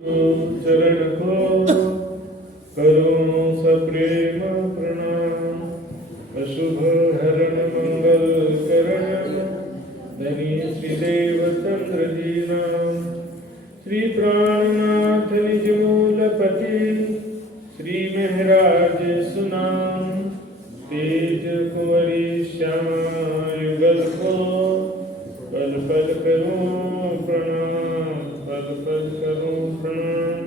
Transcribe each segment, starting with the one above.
चरण को करो सप्रेम प्रणाम। अशुभ हरण मंगल करण धनी श्रीदेव चंद्र जी नाम। श्री प्राणनाथ निजमूलपति श्री महराज सुनाम। तेज कुंवरी श्याम युगल को पल पल करो प्रणाम, पल पल करो प्रणाम।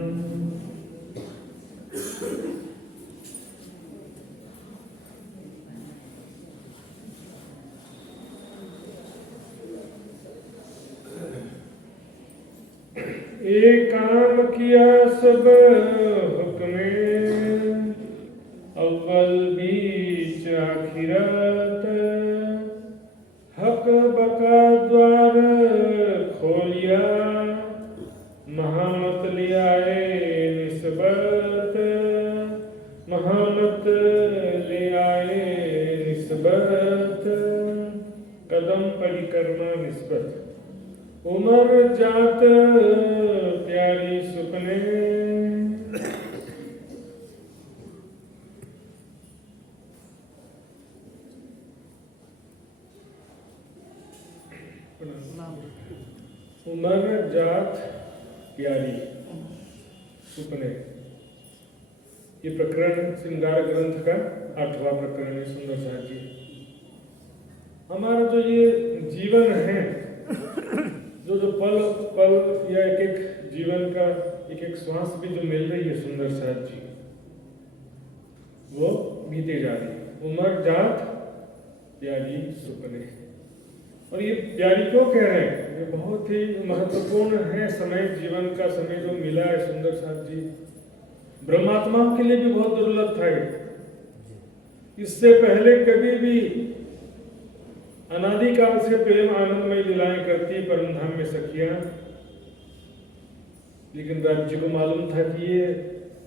एक काम किया सब हुक्मे, अव्वल बीच आखिरत। हक बका द्वार खोलिया, महामत लियाए निस्बत। महामत ले आए निस्बत। कदम परिक्रमा निस्बत। उमर जात प्यारी सुपने, उमर जात प्यारी सुपने। ये प्रकरण श्रृंगार ग्रंथ का 8वां प्रकरण है। सुंदर साहब जी, हमारा जो ये जीवन है, जो पल पल या एक एक जीवन का एक एक श्वास भी जो मिल रही है सुंदर साहब जी, वो बीते जा रही है। उमर जात प्यारी सुपने। और ये प्यारी क्यों कह रहे हैं? ये बहुत ही महत्वपूर्ण है समय, जीवन का समय जो मिला है सुंदर साहब जी, ब्रह्मात्माओं के लिए भी बहुत दुर्लभ था। इससे पहले कभी भी अनादिकाल से प्रेम आनंदमय लीलाएं करती परम धाम में सखियां, लेकिन राज्य को मालूम था कि ये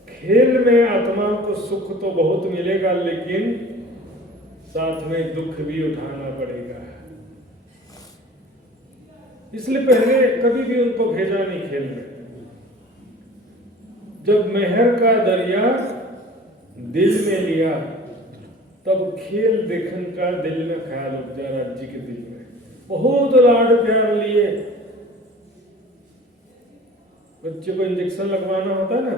खेल में आत्माओं को सुख तो बहुत मिलेगा, लेकिन साथ में दुख भी उठाना पड़ेगा। इसलिए पहले कभी भी उनको भेजा नहीं खेल में। जब मेहर का दरिया दिल में लिया, तब खेल देखन का दिल में ख्याल उपजा राज्य के दिल में। बहुत लाड प्यार लिए। बच्चे को इंजेक्शन लगवाना होता है ना,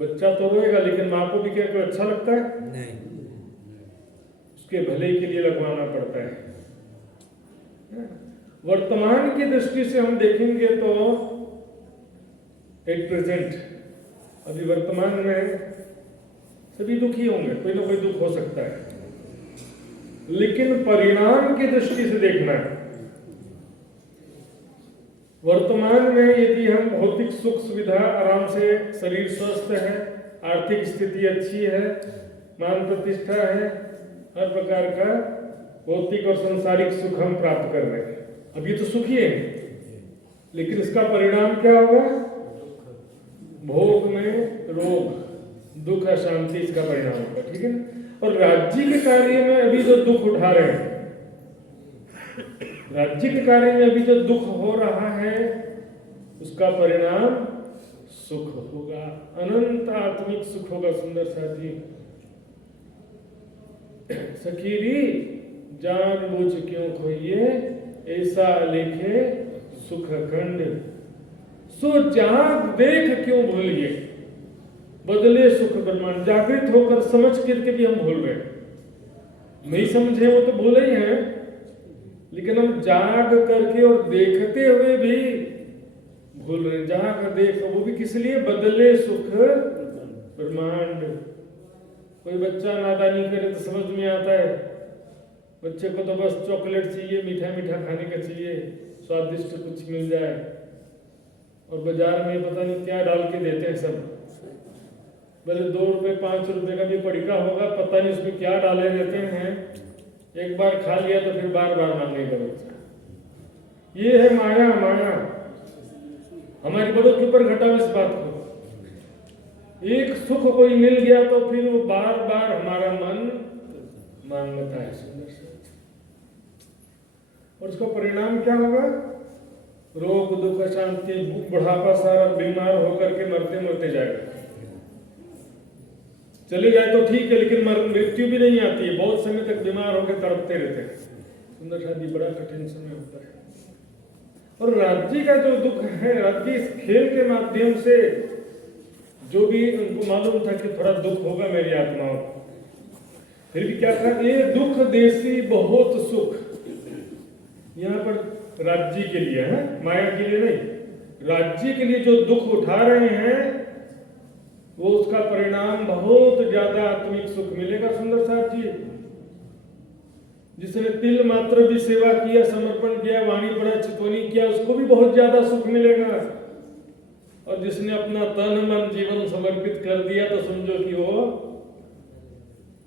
बच्चा तो रोएगा, लेकिन माँ को भी क्या कोई अच्छा लगता है? नहीं। उसके भले के लिए लगवाना पड़ता है। वर्तमान की दृष्टि से हम देखेंगे तो एट प्रेजेंट, अभी वर्तमान में सभी दुखी होंगे, कोई ना कोई दुख हो सकता है, लेकिन परिणाम की दृष्टि से देखना है। वर्तमान में यदि हम भौतिक सुख सुविधा, आराम से शरीर स्वस्थ है, आर्थिक स्थिति अच्छी है, मान प्रतिष्ठा है, हर प्रकार का भौतिक और सांसारिक सुख हम प्राप्त कर रहे हैं, अभी तो सुखी है, लेकिन इसका परिणाम क्या होगा? भोग में रोग, दुख, अशांति, इसका परिणाम होगा। ठीक है ना? और राज्य के कार्य में अभी जो दुख उठा रहे हैं, राज्य के कार्य में अभी जो दुख हो रहा है, उसका परिणाम सुख होगा, अनंत आत्मिक सुख होगा। सुंदर साथ जी, सखीरी जान बूझ क्यों खोइए, ऐसा लिखे सुख खंड। सो जाग देख क्यों भूलिए, बदले सुख ब्रह्मांड। जागृत होकर समझ करके भी हम भूल रहे हैं। नहीं समझे वो तो भूले ही हैं, लेकिन हम जाग करके और देखते हुए भी भूल रहे हैं। जाग देख, वो भी किस लिए? बदले सुख ब्रह्मांड। कोई बच्चा नादानी करे तो समझ में आता है, बच्चे को तो बस चॉकलेट चाहिए, मीठा मीठा खाने का चाहिए, स्वादिष्ट कुछ मिल जाए, और बाजार में पता नहीं क्या डाल के देते हैं सब। भले 2 रुपए 5 रुपए का भी पड़िका होगा, पता नहीं उसमें क्या डाले रहते हैं। एक बार खा लिया तो फिर बार बार मांगेगा बच्चा। ये है माया। माया हमारी बड़ों के ऊपर घटाओ इस बात को। एक सुख कोई मिल गया तो फिर वो बार बार हमारा मन मांगता है। सुंदर से, और उसका परिणाम क्या होगा? रोग दुख शांति बुढ़ापा सारा बीमार होकर के मरते मरते जाएगा। चले जाए तो ठीक है, लेकिन मृत्यु भी नहीं आती है, बहुत समय तक बीमार होकर तड़पते रहते हैं। सुंदर शादी बड़ा कठिन समय होता है। और राज्य का जो दुख है, राज्य इस खेल के माध्यम से जो भी उनको मालूम था कि थोड़ा दुख होगा मेरी आत्मा को, फिर भी क्या था, ये दुख देसी बहुत सुख। यहाँ पर राज्य के लिए है, माया के लिए नहीं। राज्य के लिए जो दुख उठा रहे हैं वो उसका परिणाम बहुत ज्यादा आत्मिक सुख मिलेगा। सुंदर साथ जी, जिसने तिल मात्र भी सेवा किया, समर्पण किया, वाणी पढ़ा, चितवनी किया, उसको भी बहुत ज्यादा सुख मिलेगा। और जिसने अपना तन मन जीवन समर्पित कर दिया तो समझो कि वो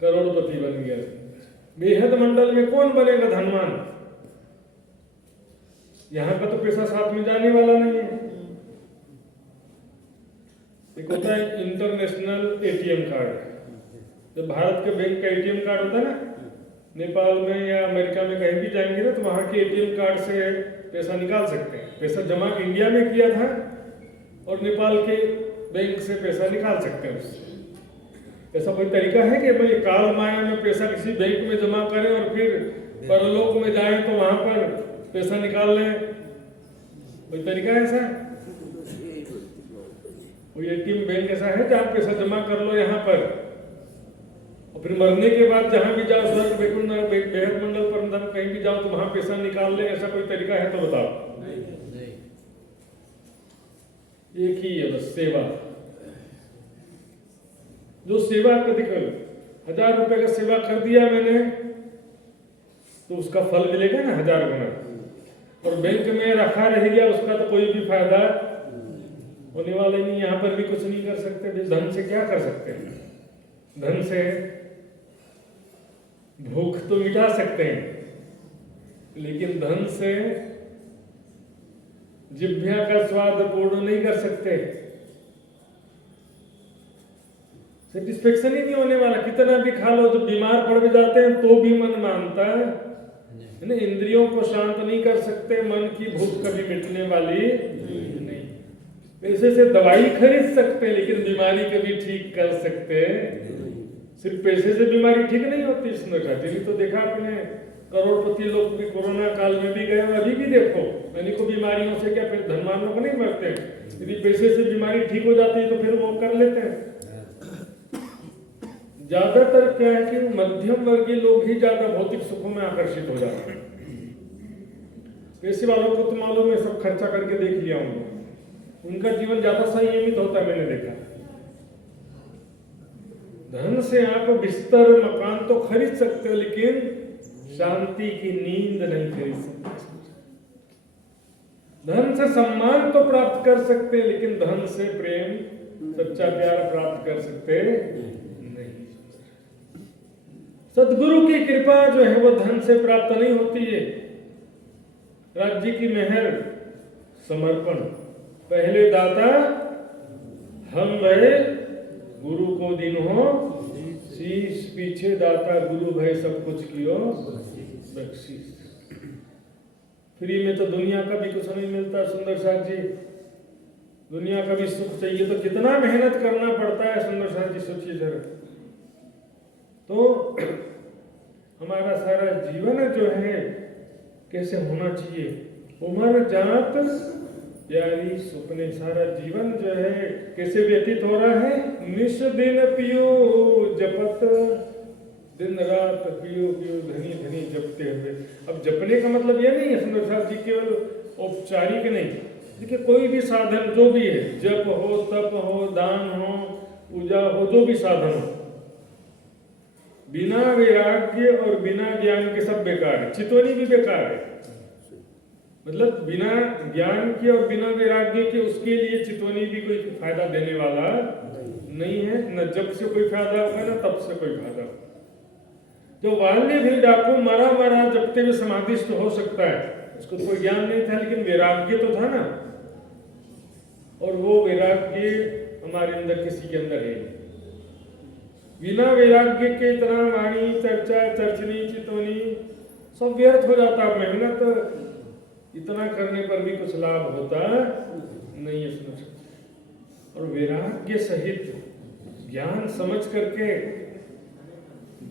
करोड़पति बन गया। बेहद मंडल में कौन बनेगा धनवान? यहां का तो पैसा साथ में जाने वाला नहीं है। एक होता है इंटरनेशनल एटीएम कार्ड। जब भारत के बैंक का एटीएम कार्ड होता है ना, नेपाल में या अमेरिका में कहीं भी जाएंगे ना, तो वहां के एटीएम कार्ड से पैसा निकाल सकते हैं। पैसा जमा इंडिया में किया था और नेपाल के बैंक से पैसा निकाल सकते हैं उससे। ऐसा कोई तरीका है कि भाई काल माया में पैसा किसी बैंक में जमा करें और फिर परलोक में जाएं तो वहां पर पैसा निकाल लें? कोई तरीका है ऐसा? कोई एटीएम बैंक ऐसा है जहाँ पैसा जमा कर लो यहाँ पर और फिर मरने के बाद जहां भी जाओ, स्वर्ग वैकुंठ बेहद मंडल परम धाम कहीं भी जाओ तो वहां पैसा निकाल ले? ऐसा कोई तरीका है तो बताओ। एक ही है बस, सेवा। जो सेवा कभी कर 1000 रुपए का सेवा कर दिया मैंने तो उसका फल मिलेगा ना 1000 गुना। और बैंक में रखा रह गया उसका तो कोई भी फायदा होने वाला ही नहीं। यहाँ पर भी कुछ नहीं कर सकते। धन से क्या कर सकते हैं? धन से भूख तो मिटा सकते हैं, लेकिन धन से जिह्वा का स्वाद पूर्ण नहीं कर सकते। सेटिस्फेक्शन ही नहीं होने वाला। कितना भी खा लो, जब बीमार पड़ भी जाते हैं तो भी मन मानता है ना। इंद्रियों को शांत नहीं कर सकते, मन की भूख कभी मिटने वाली नहीं। पैसे से दवाई खरीद सकते हैं लेकिन बीमारी कभी ठीक कर सकते। सिर्फ पैसे से बीमारी ठीक नहीं होती। इसमें तो देखा आपने, करोड़पति लोग भी कोरोना काल में भी गए, अभी भी देखो अनेकों बीमारियों से, क्या फिर धनवान लोग नहीं मरते? यदि पैसे से बीमारी ठीक हो जाती है तो फिर वो कर लेते हैं। ज्यादातर क्या है कि मध्यम वर्गीय लोग ही ज्यादा भौतिक सुखों में आकर्षित हो जाते हैं। पैसे वालों को तो मालूम है, सब खर्चा करके देख लिया उनका जीवन ज्यादा संयमित होता है, मैंने देखा। धन से आप बिस्तर मकान तो खरीद सकते हो लेकिन शांति की नींद नहीं खरीद सकते। धन से सम्मान तो प्राप्त कर सकते हैं लेकिन धन से प्रेम, सच्चा प्यार प्राप्त कर सकते नहीं। सद्गुरु की कृपा जो है वो धन से प्राप्त नहीं होती है। राज्य की मेहर, समर्पण। पहले दाता हम भय गुरु को दिन हो शीश, पीछे दाता गुरु भय सब कुछ कियो बख्शीश। फ्री में तो दुनिया का भी कुछ नहीं मिलता। सुंदर साथ जी, दुनिया का भी सुख चाहिए तो कितना मेहनत करना पड़ता है। सुंदर साथ जी सोचिए जरा। तो हमारा सारा जीवन जो है कैसे होना चाहिए? उम्र जात प्यारी सुपने। सारा जीवन जो है कैसे व्यतीत हो रहा है? निश दिन पियो जपत, दिन रात पियो पियो धनी धनी जपते हुए। अब जपने का मतलब यह नहीं है सुंदर साथ जी केवल औपचारिक नहीं। देखिए कोई भी साधन जो भी है, जप हो, तप हो, दान हो, पूजा हो, जो भी साधन हो, बिना वैराग्य और बिना ज्ञान के सब बेकार है। चितवनी भी बेकार है। मतलब बिना ज्ञान के और बिना वैराग्य के उसके लिए चितवनी भी कोई फायदा देने वाला नहीं है। न जप से कोई फायदा होगा न तप से कोई फायदा होगा। जो वाल्य भी डाकू मरा मरा जपते हुए समाधिस्थ हो सकता है, उसको कोई ज्ञान नहीं था लेकिन वैराग्य तो था ना। और वो वैराग्य हमारे अंदर किसी के अंदर है। बिना वैराग्य के इतना वाणी चर्चा चर्चनी चितवनी सब व्यर्थ हो जाता। मेहनत इतना करने पर भी कुछ लाभ होता नहीं है समझ। और वैराग्य सहित ज्ञान समझ करके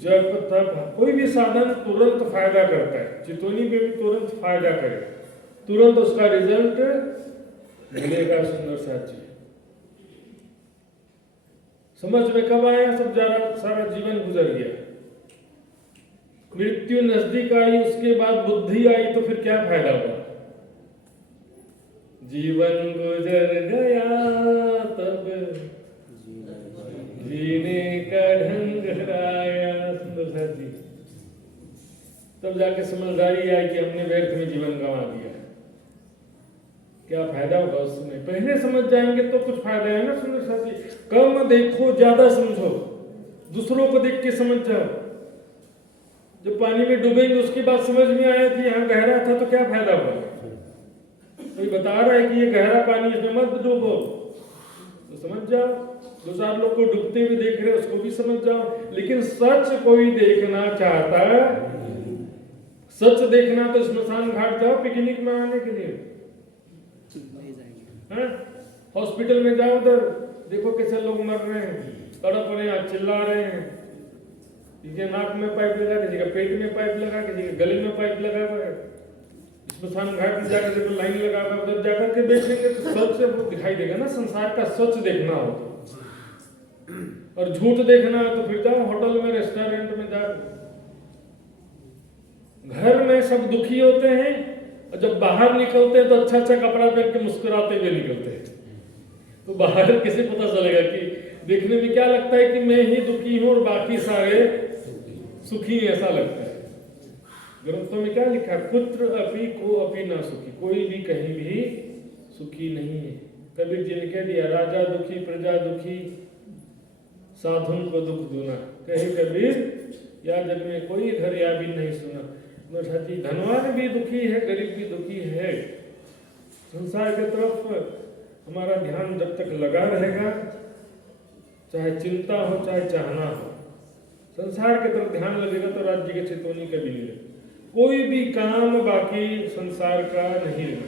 जब तब कोई भी साधन तुरंत फायदा करता है, चितौनी में भी तुरंत फायदा करे, तुरंत उसका रिजल्ट मिलेगा सुंदर साथ जी। समझ में कब आया? सब सारा जीवन गुजर गया, मृत्यु नजदीक आई, उसके बाद बुद्धि आई, तो फिर क्या फायदा हुआ? जीवन गुजर गया तब जीने का ढंग आया सुंदर साथ जी। तब जाके समझदारी आई कि हमने व्यर्थ में जीवन गंवा दिया, क्या फायदा होगा उस समय। पहले समझ जाएंगे तो कुछ फायदा है ना सुंदर साथ जी। कम देखो ज्यादा समझो, दूसरों को देख के समझ जाओ। जब पानी में डूबेंगे उसके बाद समझ में आया कि यहाँ गहरा था तो क्या फायदा हुआ। कोई बता रहा है कि ये गहरा पानी, इसमें मत डूबो, तो समझ जाओ। दो चार लोग को डूबते हुए देख रहे उसको भी समझ जाओ। लेकिन सच कोई देखना चाहता, सच देखना तो स्मशान घाट जाओ पिकनिक मनाने के लिए, हॉस्पिटल में जाओ, उधर देखो कैसे लोग मर रहे हैं, तड़प रहे हैं, चिल्ला रहे हैं, किसी के नाक में पाइप लगा, किसी का पेट में पाइप लगा, किसी के गले में पाइप लगा हुआ है। स्मशान घाट में जाकर देखो लाइन लगा हुआ है, उधर जाकर के देखेंगे तो सच से वो दिखाई देगा ना। संसार का सच देखना हो तो, और झूठ देखना हो तो फिर जाओ होटल में, रेस्टोरेंट में जाओ। घर में सब दुखी होते हैं और जब बाहर निकलते हैं तो अच्छा अच्छा कपड़ा पहन के मुस्कुराते हुए निकलते हैं। तो बाहर किसे पता चलेगा कि देखने में क्या लगता है कि मैं ही दुखी हूं और बाकी सारे सुखी, ऐसा लगता है। ग्रंथों में क्या लिखा है? पुत्र अपि को अपि ना सुखी, कोई भी कहीं भी सुखी नहीं है। कबीर जी ने कह दिया, राजा दुखी प्रजा दुखी, साधुन को दुख दूना। कहे कबीर, या जग में कोई घर या भी नहीं सुना। धनवान भी दुखी है, गरीब भी दुखी है। संसार की तरफ हमारा ध्यान जब तक लगा रहेगा, चाहे चिंता हो चाहे चाहना हो, संसार की तरफ ध्यान लगेगा तो राज्य के चितौनी कभी नहीं लगेगा। कोई भी काम बाकी संसार का नहीं है।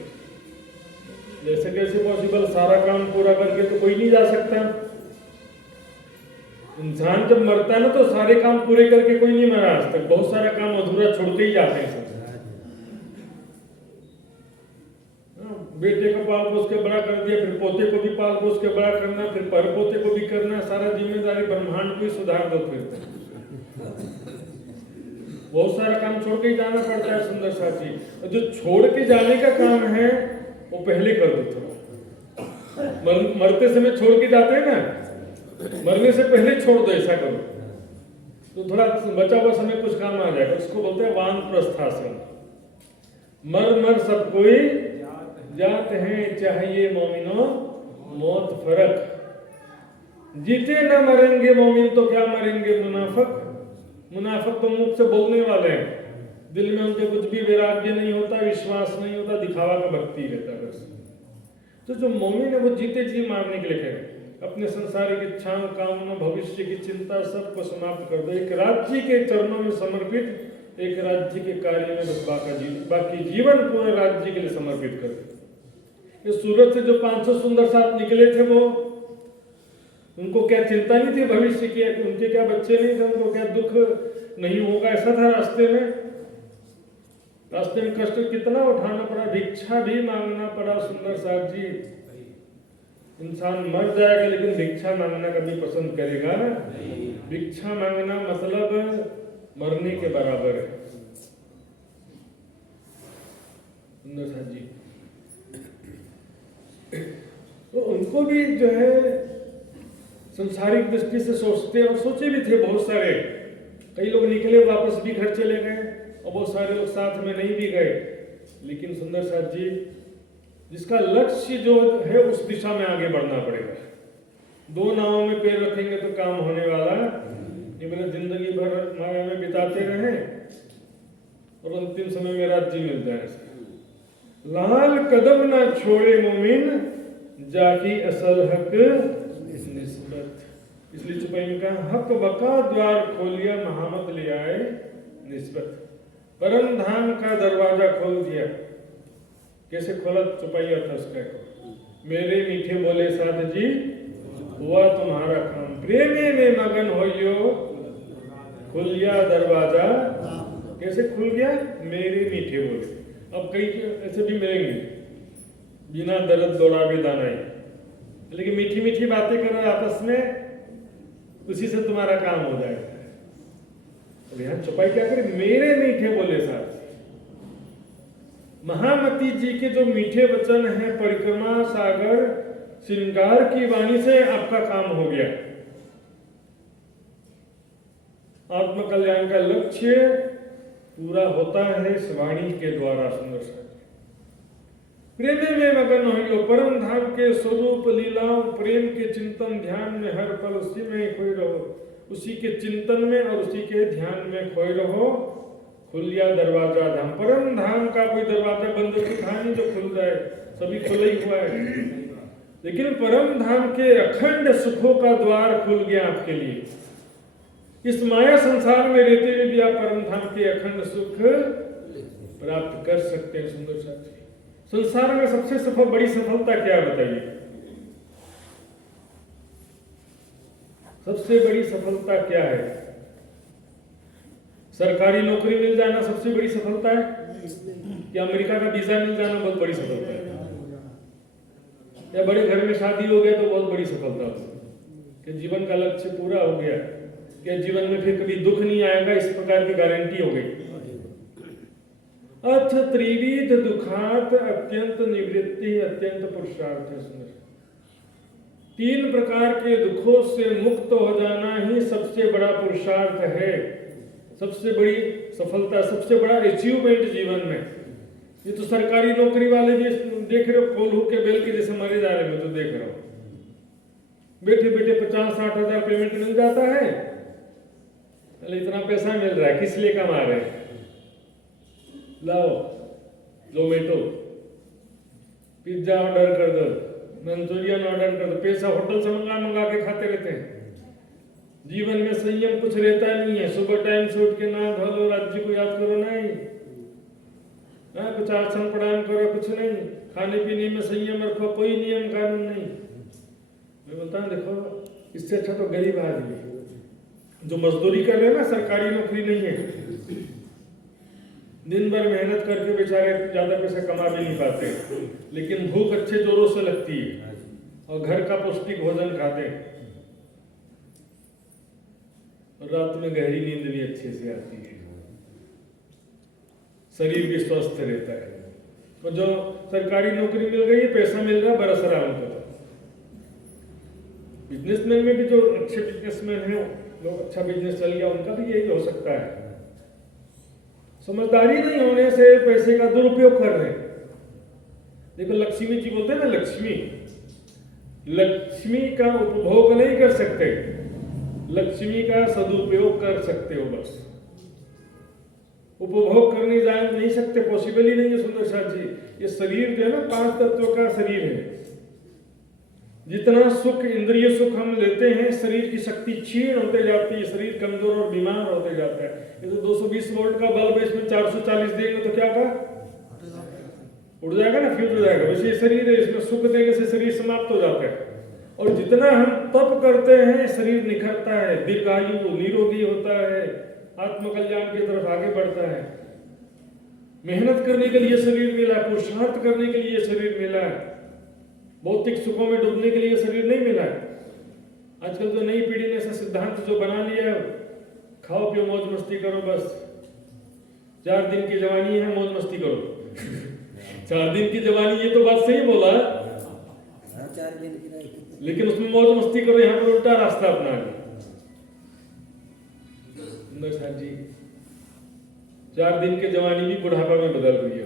जैसे कैसे पॉसिबल, सारा काम पूरा करके तो कोई नहीं जा सकता। इंसान जब मरता है ना तो सारे काम पूरे करके कोई नहीं मरा आज तक, बहुत सारा काम अधूरा छोड़ के ही जाते हैं सब। बेटे को पाल पोस के बड़ा कर दिया, फिर पोते को भी पाल पोस के बड़ा करना, फिर पर पोते को भी करना, सारा जिम्मेदारी ब्रह्मांड को ही सुधार दो। फिर बहुत सारा काम छोड़ के ही जाना पड़ता है सुंदर साथी। और जो छोड़ के जाने का काम है वो पहले कर दो थोड़ा। मरते समय छोड़ के जाते हैं ना, मरने से पहले छोड़ दो, ऐसा करो तो थोड़ा बचा हुआ समय कुछ काम आ जाएगा। उसको बोलते हैं वानप्रस्थाश्रम। मर मर सब कोई जात हैं, चाहिए मोमिनो मौत फर्क। जीते न मरेंगे मोमिन तो क्या मरेंगे मुनाफिक। मुनाफिक तो मुख से बोलने वाले हैं, दिल में उनके कुछ भी वैराग्य नहीं होता, विश्वास नहीं होता, दिखावा का भक्ति रहता है बस। तो जो मोमिन है वो जीते जी मारने के लिए कहे, अपने संसारिक इच्छाओं, कामना, भविष्य की चिंता सबको समाप्त कर दो। एक राज्य के चरणों में समर्पित, एक राज्य के कार्य में बस बाकी जीवन पूरे राज्य के लिए समर्पित कर दो। ये सूरत से जो 500 सुंदर साथ निकले थे, वो उनको क्या चिंता नहीं थी भविष्य की, उनके क्या बच्चे नहीं थे, उनको क्या दुख नहीं होगा, ऐसा था। रास्ते में कष्ट कितना उठाना पड़ा, भिक्षा भी मांगना पड़ा सुंदर साथ जी। इंसान मर जाएगा लेकिन भिक्षा मांगना कभी पसंद करेगा? भिक्षा मांगना मतलब मरने के बराबर है सुंदर साथ जी। तो उनको भी जो है संसारिक दृष्टि से सोचते, और सोचे भी थे बहुत सारे। कई लोग निकले वापस भी घर चले गए और बहुत सारे लोग साथ में नहीं भी गए। लेकिन सुंदर साथ जी, जिसका लक्ष्य जो है उस दिशा में आगे बढ़ना पड़ेगा। दो नावों में पैर रखेंगे तो काम होने वाला ये मेरा जिंदगी भर माया में बिताते रहे और अंतिम समय में राज्य मिल जाए। लाल कदम ना छोड़े मोमिन, जाकी असल हक निस्बत। इसलिए चुपाई में कहा, हक बका द्वार खोलिया, महामत ले आए निस्बत। परम धाम का दरवाजा खोल दिया। कैसे खोला चौपाइया था उसका, मेरे मीठे बोले साध जी हुआ तुम्हारा काम, प्रेमे में मगन होइयो खुलिया दरवाजा। कैसे खुल गया? मेरे मीठे बोले। अब कई ऐसे भी मिलेंगे बिना दर्द दौड़ावे दानाई, लेकिन मीठी मीठी बातें करो आपस में, उसी से तुम्हारा काम हो जाएगा। अब यहाँ चौपाई क्या करे? मेरे मीठे बोले साथ। महामती जी के जो मीठे वचन हैं, परिक्रमा सागर श्रृंगार की वाणी से आपका काम हो गया। आत्म कल्याण का लक्ष्य पूरा होता है इस वाणी के द्वारा। सुंदर सा प्रेम में मगन हो, परम धाम के स्वरूप लीलाओं प्रेम के चिंतन ध्यान में हर पल उसी में खोए रहो, उसी के चिंतन में और उसी के ध्यान में खोए रहो। खुलिया दरवाजा धाम, परम धाम का कोई दरवाजा बंद तो था नहीं जो खुल जाए, सभी खुला ही हुआ है, लेकिन परम धाम के अखंड सुखों का द्वार खुल गया आपके लिए। इस माया संसार में रहते हुए भी आप परम धाम के अखंड सुख प्राप्त कर सकते हैं। सुंदर साथी, संसार में सबसे सफल बड़ी सफलता क्या है बताइए? सबसे बड़ी सफलता क्या है? सरकारी नौकरी मिल जाना सबसे बड़ी सफलता है, या अमेरिका का वीजा मिल जाना बहुत बड़ी सफलता है, या बड़े घर में शादी हो गया तो बहुत बड़ी सफलता है कि जीवन का लक्ष्य पूरा हो गया, कि जीवन में फिर कभी दुख नहीं आएगा, इस प्रकार की गारंटी हो गई। अथ त्रिविध दुखात अत्यंत निवृत्ति अत्यंत पुरुषार्थ है। सुंदर, 3 प्रकार के दुखों से मुक्त हो जाना ही सबसे बड़ा पुरुषार्थ है, सबसे बड़ी सफलता, सबसे बड़ा अचीवमेंट जीवन में। ये तो सरकारी नौकरी वाले भी देख रहे हो, कोल्हू के बेल के जैसे मरे जा रहे, मैं तो देख रहा हूं, बैठे बैठे 50-60 हजार पेमेंट मिल जाता है, इतना पैसा मिल रहा है, किस लिए कमा रहे हैं? लाओ जोमेटो, पिज्जा ऑर्डर कर दो, मंचूरियन ऑर्डर कर दो, पैसा होटल से मंगा के खाते रहते हैं। जीवन में संयम कुछ रहता नहीं है, सुबह टाइम से उठ के नहा धो लो, राज्य को याद करो नहीं, कुछ आसन प्रणाम करो, कुछ नहीं, खाने पीने में संयम रखो, कोई नियम कानून नहीं। मैं बोलता हूँ देखो, इससे अच्छा तो गरीब आदमी जो मजदूरी कर रहे हैं ना, सरकारी नौकरी नहीं है, दिन भर मेहनत करके बेचारे ज्यादा पैसा कमा भी नहीं पाते, लेकिन भूख अच्छे जोरों से लगती है और घर का पौष्टिक भोजन खाते हैं, रात में गहरी नींद भी अच्छे से आती है, शरीर भी स्वस्थ रहता है। और जो सरकारी नौकरी मिल गई है, पैसा मिल रहा है, बरस रहा है उनको। बिजनेसमैन में भी जो अच्छे बिजनेसमैन हैं, लोग अच्छा बिजनेस चल गया, उनका भी यही हो सकता है। समझदारी नहीं होने से पैसे का दुरुपयोग कर रहे हैं। देखो लक्ष्मी जी बोलते हैं ना, लक्ष्मी का उपभोग नहीं कर सकते, लक्ष्मी का सदुपयोग कर सकते हो बस। उपभोग करने जा नहीं सकते, पॉसिबल ही नहीं है। सुंदर साथ जी, ये शरीर जो है ना, 5 तत्वों का शरीर है। जितना सुख, इंद्रिय सुख हम लेते हैं, शरीर की शक्ति क्षीण होते जाती है, शरीर कमजोर और बीमार होते जाता है। ये तो 220 वोल्ट का बल्ब है, इसमें 440 देंगे तो क्या का उड़ जाएगा ना, फ्यूज हो जाएगा। वैसे ये शरीर है, इसमें सुख देने से शरीर समाप्त हो जाता है। और जितना हम तप करते हैं, शरीर निखरता है, दीर्घायु निरोगी होता है, आत्मकल्याण की तरफ आगे बढ़ता है। मेहनत करने के लिए शरीर मिला, पुरुषार्थ करने के लिए शरीर मिला है, भौतिक सुखों में डूबने के लिए शरीर नहीं मिला है। आजकल तो नई पीढ़ी ने ऐसा सिद्धांत जो बना लिया है, खाओ पियो मौज मस्ती करो, बस 4 दिन की जवानी है, मौज मस्ती करो। 4 दिन की जवानी, ये तो बात सही बोला, 4 दिन की नहीं, लेकिन उसमें मौज मस्ती करो, यहाँ पर उल्टा रास्ता अपना लिया। जी 4 दिन की जवानी भी बुढ़ापा में बदल रही है।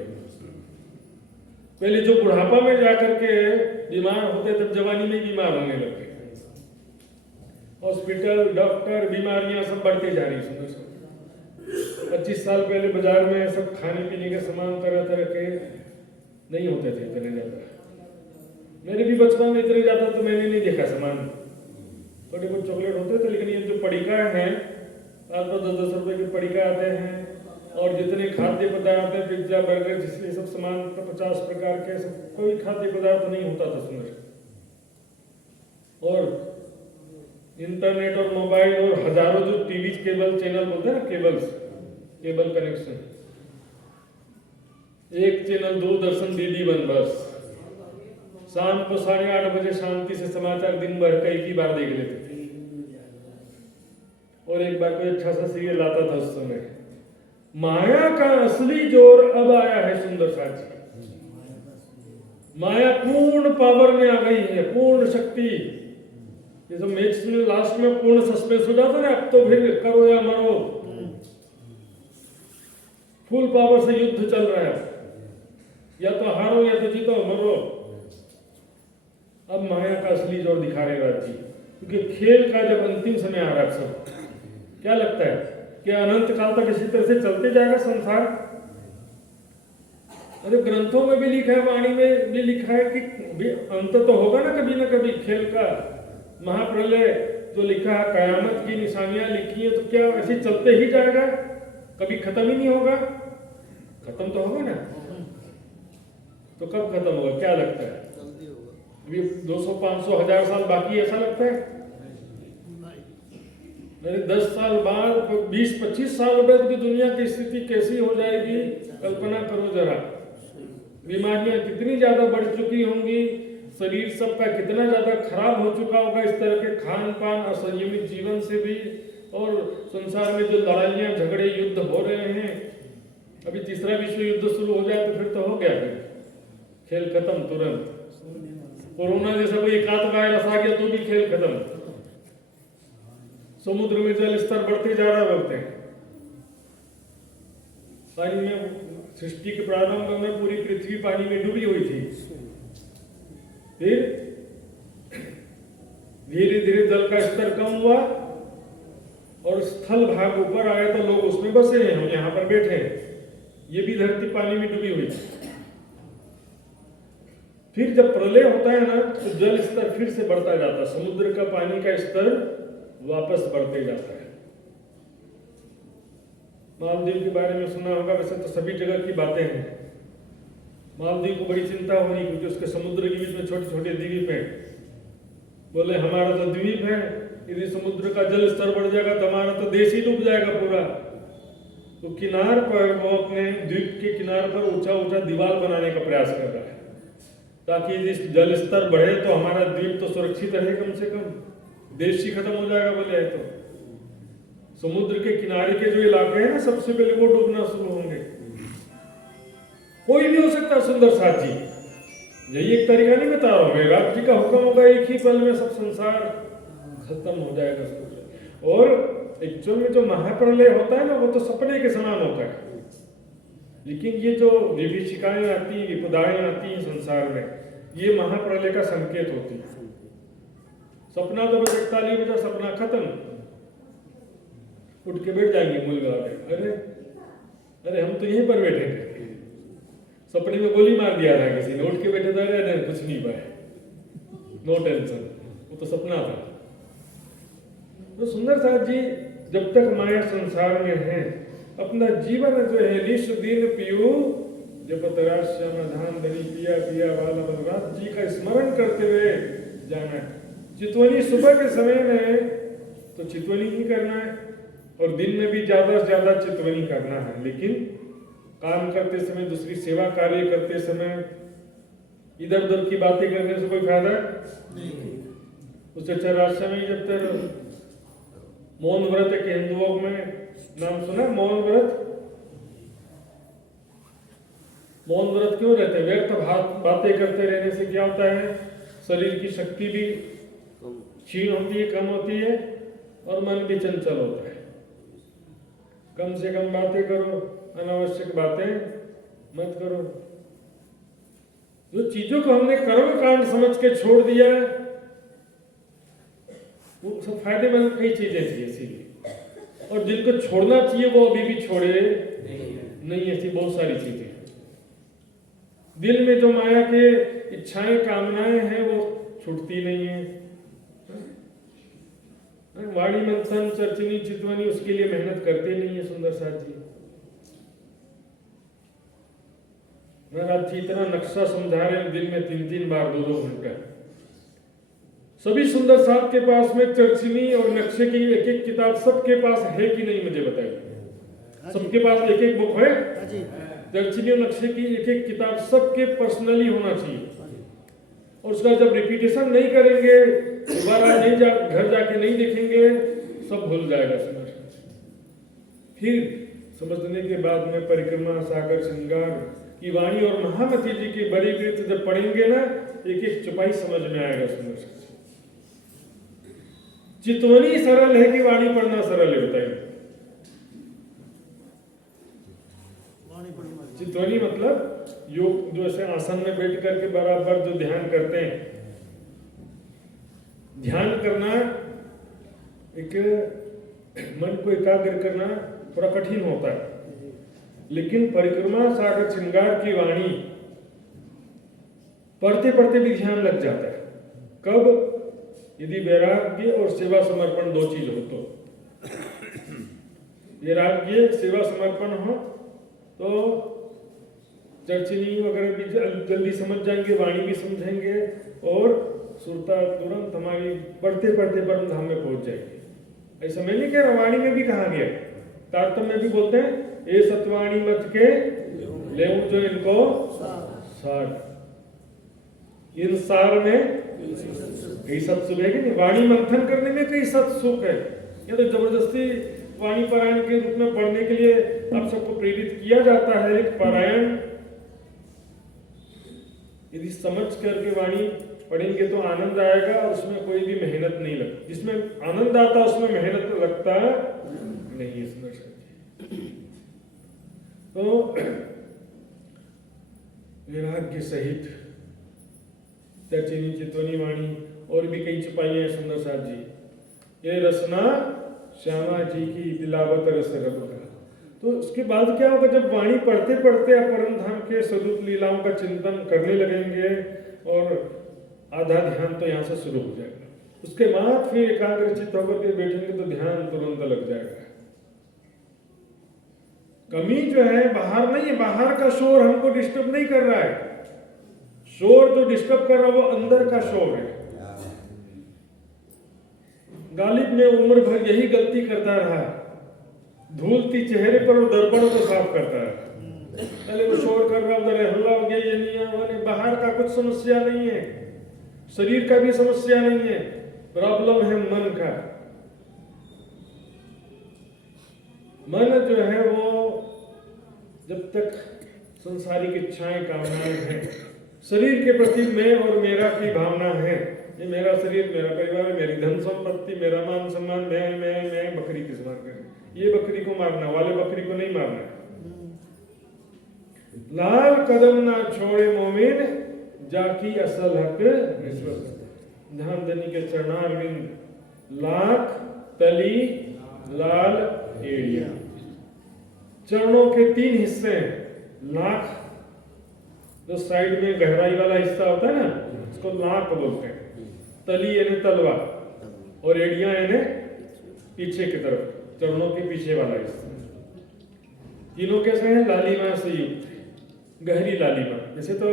पहले जो बुढ़ापा में जाकर के बीमार होते, तब जवानी में बीमार होने लगते। हॉस्पिटल, डॉक्टर, बीमारियां सब बढ़ती जा रही है। 25 साल पहले बाजार में सब खाने पीने के सामान तरह तरह के नहीं होते थे इतने ज्यादा। मेरे भी बचपन में इतने ज्यादा तो मैंने नहीं देखा सामान, छोटे बहुत चॉकलेट होते थे, लेकिन ये जो पड़िका है, आज तो 10-10 रुपए की पड़िका आते हैं, और जितने खाद्य पदार्थ हैं, पिज्जा बर्गर जिसके सब सामान 50 प्रकार के, सब कोई खाद्य पदार्थ नहीं होता था सुंदर। और इंटरनेट और मोबाइल और हजारों जो टीवी केबल चैनल बोलते हैं ना, केबल कनेक्शन, एक चैनल दूरदर्शन DD1 बस, शाम को 8:30 बजे शांति से समाचार दिन भर का एक ही बार देख लेते थे। और एक बार कोई अच्छा सा सीरियल आता था उस समय। माया का असली जोर अब आया है सुंदर साथ जी। माया पूर्ण पावर में आ गई है, पूर्ण शक्ति। ये तो मैच में लास्ट में पूर्ण सस्पेंस हो जाता है ना, अब तो फिर करो या मरो, फुल पावर से युद्ध चल रहा है, या तो हारो या तो जीतो, मरो। अब माया का असली जोर दिखा रहे राज जी, क्योंकि खेल का जब अंतिम समय आ रहा है, सब क्या लगता है कि अनंत काल तक इसी तरह से चलते जाएगा संसार? अरे ग्रंथों में भी लिखा है, वाणी में भी लिखा है कि अंत तो होगा ना कभी खेल का। महाप्रलय जो लिखा है, कयामत की निशानियां लिखी है, तो क्या ऐसे चलते ही जाएगा, कभी खत्म ही नहीं होगा? खत्म तो होगा ना, तो कब खत्म होगा क्या लगता है? अभी 200 500 1000 साल बाकी, ऐसा लगता है? मेरे 10 साल बाद 20-25 साल बाद की दुनिया की स्थिति कैसी हो जाएगी, कल्पना करो जरा। बीमारियां कितनी ज्यादा बढ़ चुकी होंगी, शरीर सबका कितना ज्यादा खराब हो चुका होगा इस तरह के खान पान असंयमित जीवन से भी। और संसार में जो लड़ाइयां झगड़े युद्ध हो रहे हैं, अभी तीसरा विश्व युद्ध शुरू हो जाए तो फिर तो हो गया, फिर खेल खत्म तुरंत। कोरोना जैसा कोई एकाध वायरस आ गया तो भी खेल खत्म। समुद्र में जल स्तर बढ़ते जा रहा है, बोलते हैं। पानी में सृष्टि के प्रारंभ में पूरी पृथ्वी पानी में डूबी हुई थी, फिर धीरे धीरे जल का स्तर कम हुआ और स्थल भाग ऊपर आया, तो लोग उसमें बसे हैं, हम यहाँ पर बैठे हैं। ये भी धरती पानी में डूबी हुई थी। फिर जब प्रलय होता है ना, तो जल स्तर फिर से बढ़ता जाता है, समुद्र का पानी का स्तर वापस बढ़ते जाता है। मालदीव के बारे में सुना होगा, वैसे तो सभी जगह की बातें हैं। मालदीव को बड़ी चिंता हो रही, क्योंकि उसके समुद्र के बीच में छोटे छोटे द्वीप हैं। बोले हमारा तो द्वीप है, यदि समुद्र का जल स्तर बढ़ जाएगा तो हमारा तो देश ही डूब जाएगा पूरा। तो किनार पर वो अपने द्वीप के किनार पर ऊंचा ऊंचा दीवार बनाने का प्रयास कर रहा है, ताकि यदि जल स्तर बढ़े तो हमारा द्वीप तो सुरक्षित रहे, कम से कम देश ही खत्म हो जाएगा बोले। तो समुद्र के किनारे के जो इलाके हैं ना, सबसे पहले वो डूबना शुरू होंगे। कोई नहीं हो सकता सुंदर साथ जी, यही एक तरीका नहीं बता रहा हूं, राज जी का हुक्म होगा, एक ही पल में सब संसार खत्म हो जाएगा। और एक्चुअल में जो महाप्रलय होता है ना, वो तो सपने के समान होता है। लेकिन ये जो विभीषिकाएं आती, विपदाएं आती हैं संसार में, ये महाप्रलय का संकेत होती है। सपना तो बस 41 बजा, सपना खत्म, उठ के बैठ जाएंगे मूल पे। अरे हम तो यहीं पर बैठे थे, सपने में गोली मार दिया था किसी ने, उठ के बैठे थे, अरे कुछ नहीं पाए, नो टेंशन, वो तो सपना था। तो सुंदर साथ जी, जब तक माया संसार में है, अपना जीवन जो है निश दिन पियो जपत राज श्याम धाम धनी पिया पिया वाला बलराज जी का स्मरण करते हुए जाना है। चितवनी सुबह के समय में तो चितवनी ही करना है, और दिन में भी ज्यादा से ज्यादा चितवनी करना है। लेकिन काम करते समय, दूसरी सेवा कार्य करते समय इधर उधर की बातें करने से कोई फायदा नहीं। उससे अच्छा रास्ते में जब तक मौन व्रत के हिंदुओं में नाम सुना, मौन व्रत। मौन व्रत क्यों रहते? व्यर्थ बातें करते रहने से क्या होता है, शरीर की शक्ति भी क्षीण होती है, कम होती है, और मन भी चंचल होता है। कम से कम बातें करो, अनावश्यक बातें मत करो। जो चीजों को हमने कर्म कांड समझ के छोड़ दिया है, वो सब फायदेमंद कई चीजें थी इसीलिए, और जिनको छोड़ना चाहिए वो अभी भी छोड़े नहीं, ऐसी बहुत सारी चीजें। दिल में जो माया के इच्छाएं कामनाएं हैं वो छूटती नहीं है। वाणी मंथन चर्चनी चितवनी उसके लिए मेहनत करते नहीं है सुंदर साथ जी। महाराज जी इतना नक्शा समझा रहे हैं, दिन में 3-3 बार 2-2 घंटा। सभी सुंदर साहब के पास में चर्चिनी और नक्शे की एक एक किताब सबके पास है कि नहीं, मुझे बताइए। सबके पास एक एक बुक है? चर्चिनी और नक्शे की एक एक किताब सबके पर्सनली होना चाहिए। और उसका जब रिपीटेशन नहीं करेंगे, दोबारा नहीं घर जाके नहीं देखेंगे, सब भूल जाएगा समझ। फिर समझने के बाद में परिक्रमा, सागर, श्रृंगार की वाणी और महामती जी की बड़ी कृत जब पढ़ेंगे ना, एक एक चौपाई समझ में आएगा समझ। चितवनी सरल है कि वाणी पढ़ना सरल है, बताइए। चितवनी मतलब योग, जो ऐसे आसन में बैठ करके बराबर जो ध्यान करते हैं। ध्यान करना, एक मन को एकाग्र करना थोड़ा कठिन होता है, लेकिन परिक्रमा, सागर, श्रृंगार की वाणी पढ़ते पढ़ते भी ध्यान लग जाता है। कब? यदि वैराग्य और सेवा समर्पण 2 चीज हो तो। वैराग्य, सेवा समर्पण हो तो चर्चिनी वगैरह भी जल्दी समझ जाएंगे, वाणी भी समझेंगे, और सुरता तुरंत हमारी पढ़ते पढ़ते परम धाम में पहुंच जाएगी। ऐसा मैं नहीं कह रहा, वाणी में भी कहा गया, तारतम्य में भी बोलते हैं, ए सतवाणी मत के ले जो इनको सार। इन सार में कई सत सुख है कि नहीं? वाणी मंथन करने में कई सत सुख है। या तो जबरदस्ती वाणी पारायण के रूप में पढ़ने के लिए आप सबको प्रेरित किया जाता है। पारायण यदि समझ करके वाणी पढ़ेंगे तो आनंद आएगा, और उसमें कोई भी मेहनत नहीं लगती। जिसमें आनंद आता उसमें मेहनत लगता नहीं, इसमें तो वैराग्य सहित चर्चिनी, चितवनी वाणी और भी कई चौपाइयां हैं सुंदर साथ जी। ये रसना श्यामा जी की तिलावत रस रब का। तो उसके बाद क्या होगा? जब वाणी पढ़ते पढ़ते आप परम धाम के स्वरूप लीलाओं का चिंतन करने लगेंगे, और आधा ध्यान तो यहाँ से शुरू हो जाएगा। उसके बाद फिर एकाग्रचित होकर के बैठेंगे तो ध्यान तुरंत लग जाएगा। कमी जो है बाहर नहीं है, बाहर का शोर हमको डिस्टर्ब नहीं कर रहा है। शोर जो डिस्टर्ब कर रहा है वो अंदर का शोर है। गालिब ने उम्र भर यही गलती करता रहा, धूलती चेहरे पर और दर्पण को साफ करता रहा। पहले वो शोर कर रहा, उधर हल्ला हो गया, ये नहीं है, वो नहीं। बाहर का कुछ समस्या नहीं है, शरीर का भी समस्या नहीं है, प्रॉब्लम है मन का। मन जो है वो जब तक संसारिक इच्छाएं, कामनाएं हैं, शरीर के प्रति मैं और मेरा की भावना है, ये मेरा शरीर, मेरा परिवार, मेरी धन संपत्ति, मेरा मान सम्मान, मैं बकरी किस मार कर, ये बकरी को मारना, वाले बकरी को नहीं मारना। लाल कदम ना छोड़े मोमिन, जाकी असल हक विश्वास। ध्यान देने के चरणारविंद, लाख तली लाल एड़िया। चरणों के 3 हिस्से हैं। लाख जो साइड में गहराई वाला हिस्सा होता है ना, उसको लाख बोलते हैं। तली यानी तलवार, और एड़ियां यानी पीछे की तरफ, चरणों के पीछे वाला हिस्सा। तीनों कैसे हैं? लालिमा से युक्त, गहरी लालिमा। जैसे तो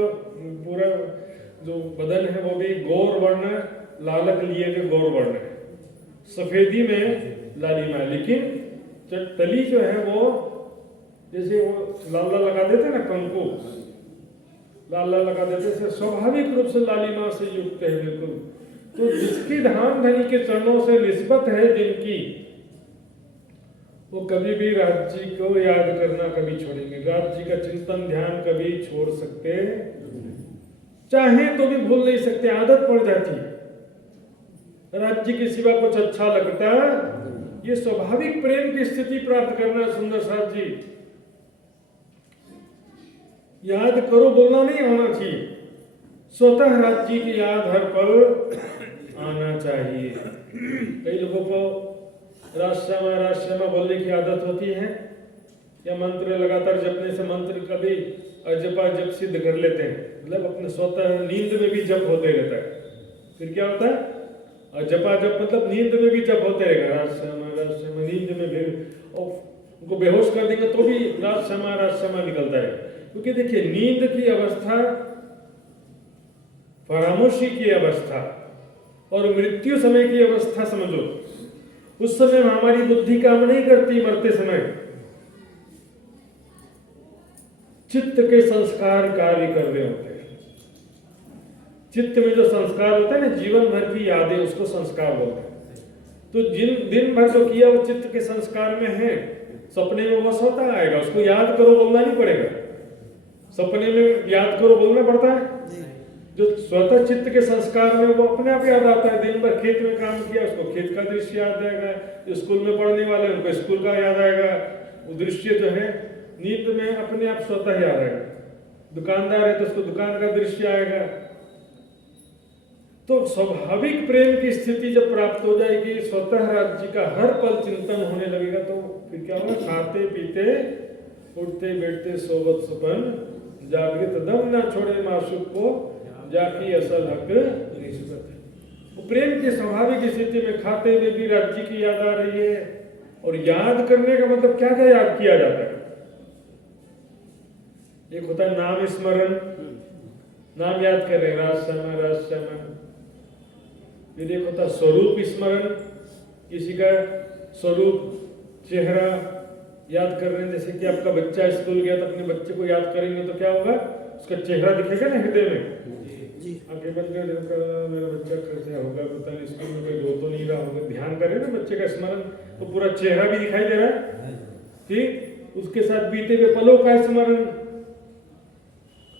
पूरा जो बदन है वो भी गौर वर्ण, लालक लिए हुए गौर वर्ण है, सफेदी में लालिमा है। लेकिन तली जो है वो जैसे वो लाला लगा देते ना, कंकु लाला लगा देते, स्वाभाविक रूप से लालिमा से युक्त है बिल्कुल। तो जिसकी धाम धनी के चरणों से निस्बत है जिनकी, वो कभी भी राज्य को याद करना कभी छोड़ेंगे, राज्य का चिंतन ध्यान कभी छोड़ सकते, चाहे तो भी भूल नहीं सकते, आदत पड़ जाती है। राज्य के सिवा कुछ अच्छा लगता, ये स्वाभाविक प्रेम की स्थिति प्राप्त करना। सुंदर साथ जी, याद करो बोलना नहीं होना चाहिए, स्वतः राज्य की याद हर पल आना चाहिए। कई लोगों को राष्ट्रमा बोलने की आदत होती है, या मंत्र लगातार जपने से मंत्र कभी अजपा जप सिद्ध कर लेते हैं, मतलब अपने स्वतः नींद में भी जप होते रहता है। फिर क्या होता है? अजपा जप मतलब नींद में भी जप होते रहेगा, राष्ट्रमा नींद में भी, और उनको बेहोश कर देंगे तो भी राष्ट्रमा निकलता है। क्योंकि देखिए नींद की अवस्था, फरामोशी की अवस्था और मृत्यु समय की अवस्था समझो। उस समय हमारी बुद्धि काम नहीं करती, मरते समय चित्त के संस्कार कार्य कर रहे होते हैं। चित्त में जो संस्कार होता है ना, जीवन भर की यादें, उसको संस्कार बोलते हैं। तो जिन दिन भर जो किया वो चित्त के संस्कार में है, सपने में वो स्वतः आएगा, उसको याद करो बोलना नहीं पड़ेगा। सपने में याद करो बोलना पड़ता है, जो स्वतः चित्त के संस्कार में वो अपने आप याद आता है। दिन भर खेत में काम किया, उसको खेत का दृश्य याद आएगा। जो स्कूल में पढ़ने वाले उनको स्कूल का याद आएगा। वो दृश्य जो है नींद में अपने आप स्वतः याद आएगा। दुकानदार है तो उसको दुकान का दृश्य आएगा। तो स्वाभाविक प्रेम की स्थिति जब प्राप्त हो जाएगी, स्वतः राज्य का हर पल चिंतन होने लगेगा, तो फिर क्या होगा? खाते पीते उठते बैठते सोवत सुपन, जागृत दम ना छोड़े माशुक को, जाकी असल हक निस्बत है। वो प्रेम की स्वाभाविक स्थिति में खाते हुए भी राज्य की याद आ रही है। और याद करने का मतलब क्या क्या याद किया जाता है? एक होता है नाम स्मरण, नाम याद कर रहे हैं, राज श्यामा। फिर एक होता है स्वरूप स्मरण, किसी का स्वरूप चेहरा याद कर रहे हैं। जैसे कि आपका बच्चा स्कूल गया तो अपने बच्चे को याद करेंगे तो क्या होगा? उसका चेहरा दिखेगा ना हृदय में। आंखें बंद कर, मेरा बच्चा कैसे होगा, पता नहीं स्कूल में कोई रो तो नहीं रहा होगा। ध्यान करें ना बच्चे का स्मरण, तो पूरा चेहरा भी दिखाई दे रहा है। ठीक, उसके साथ बीते हुए पलों का स्मरण,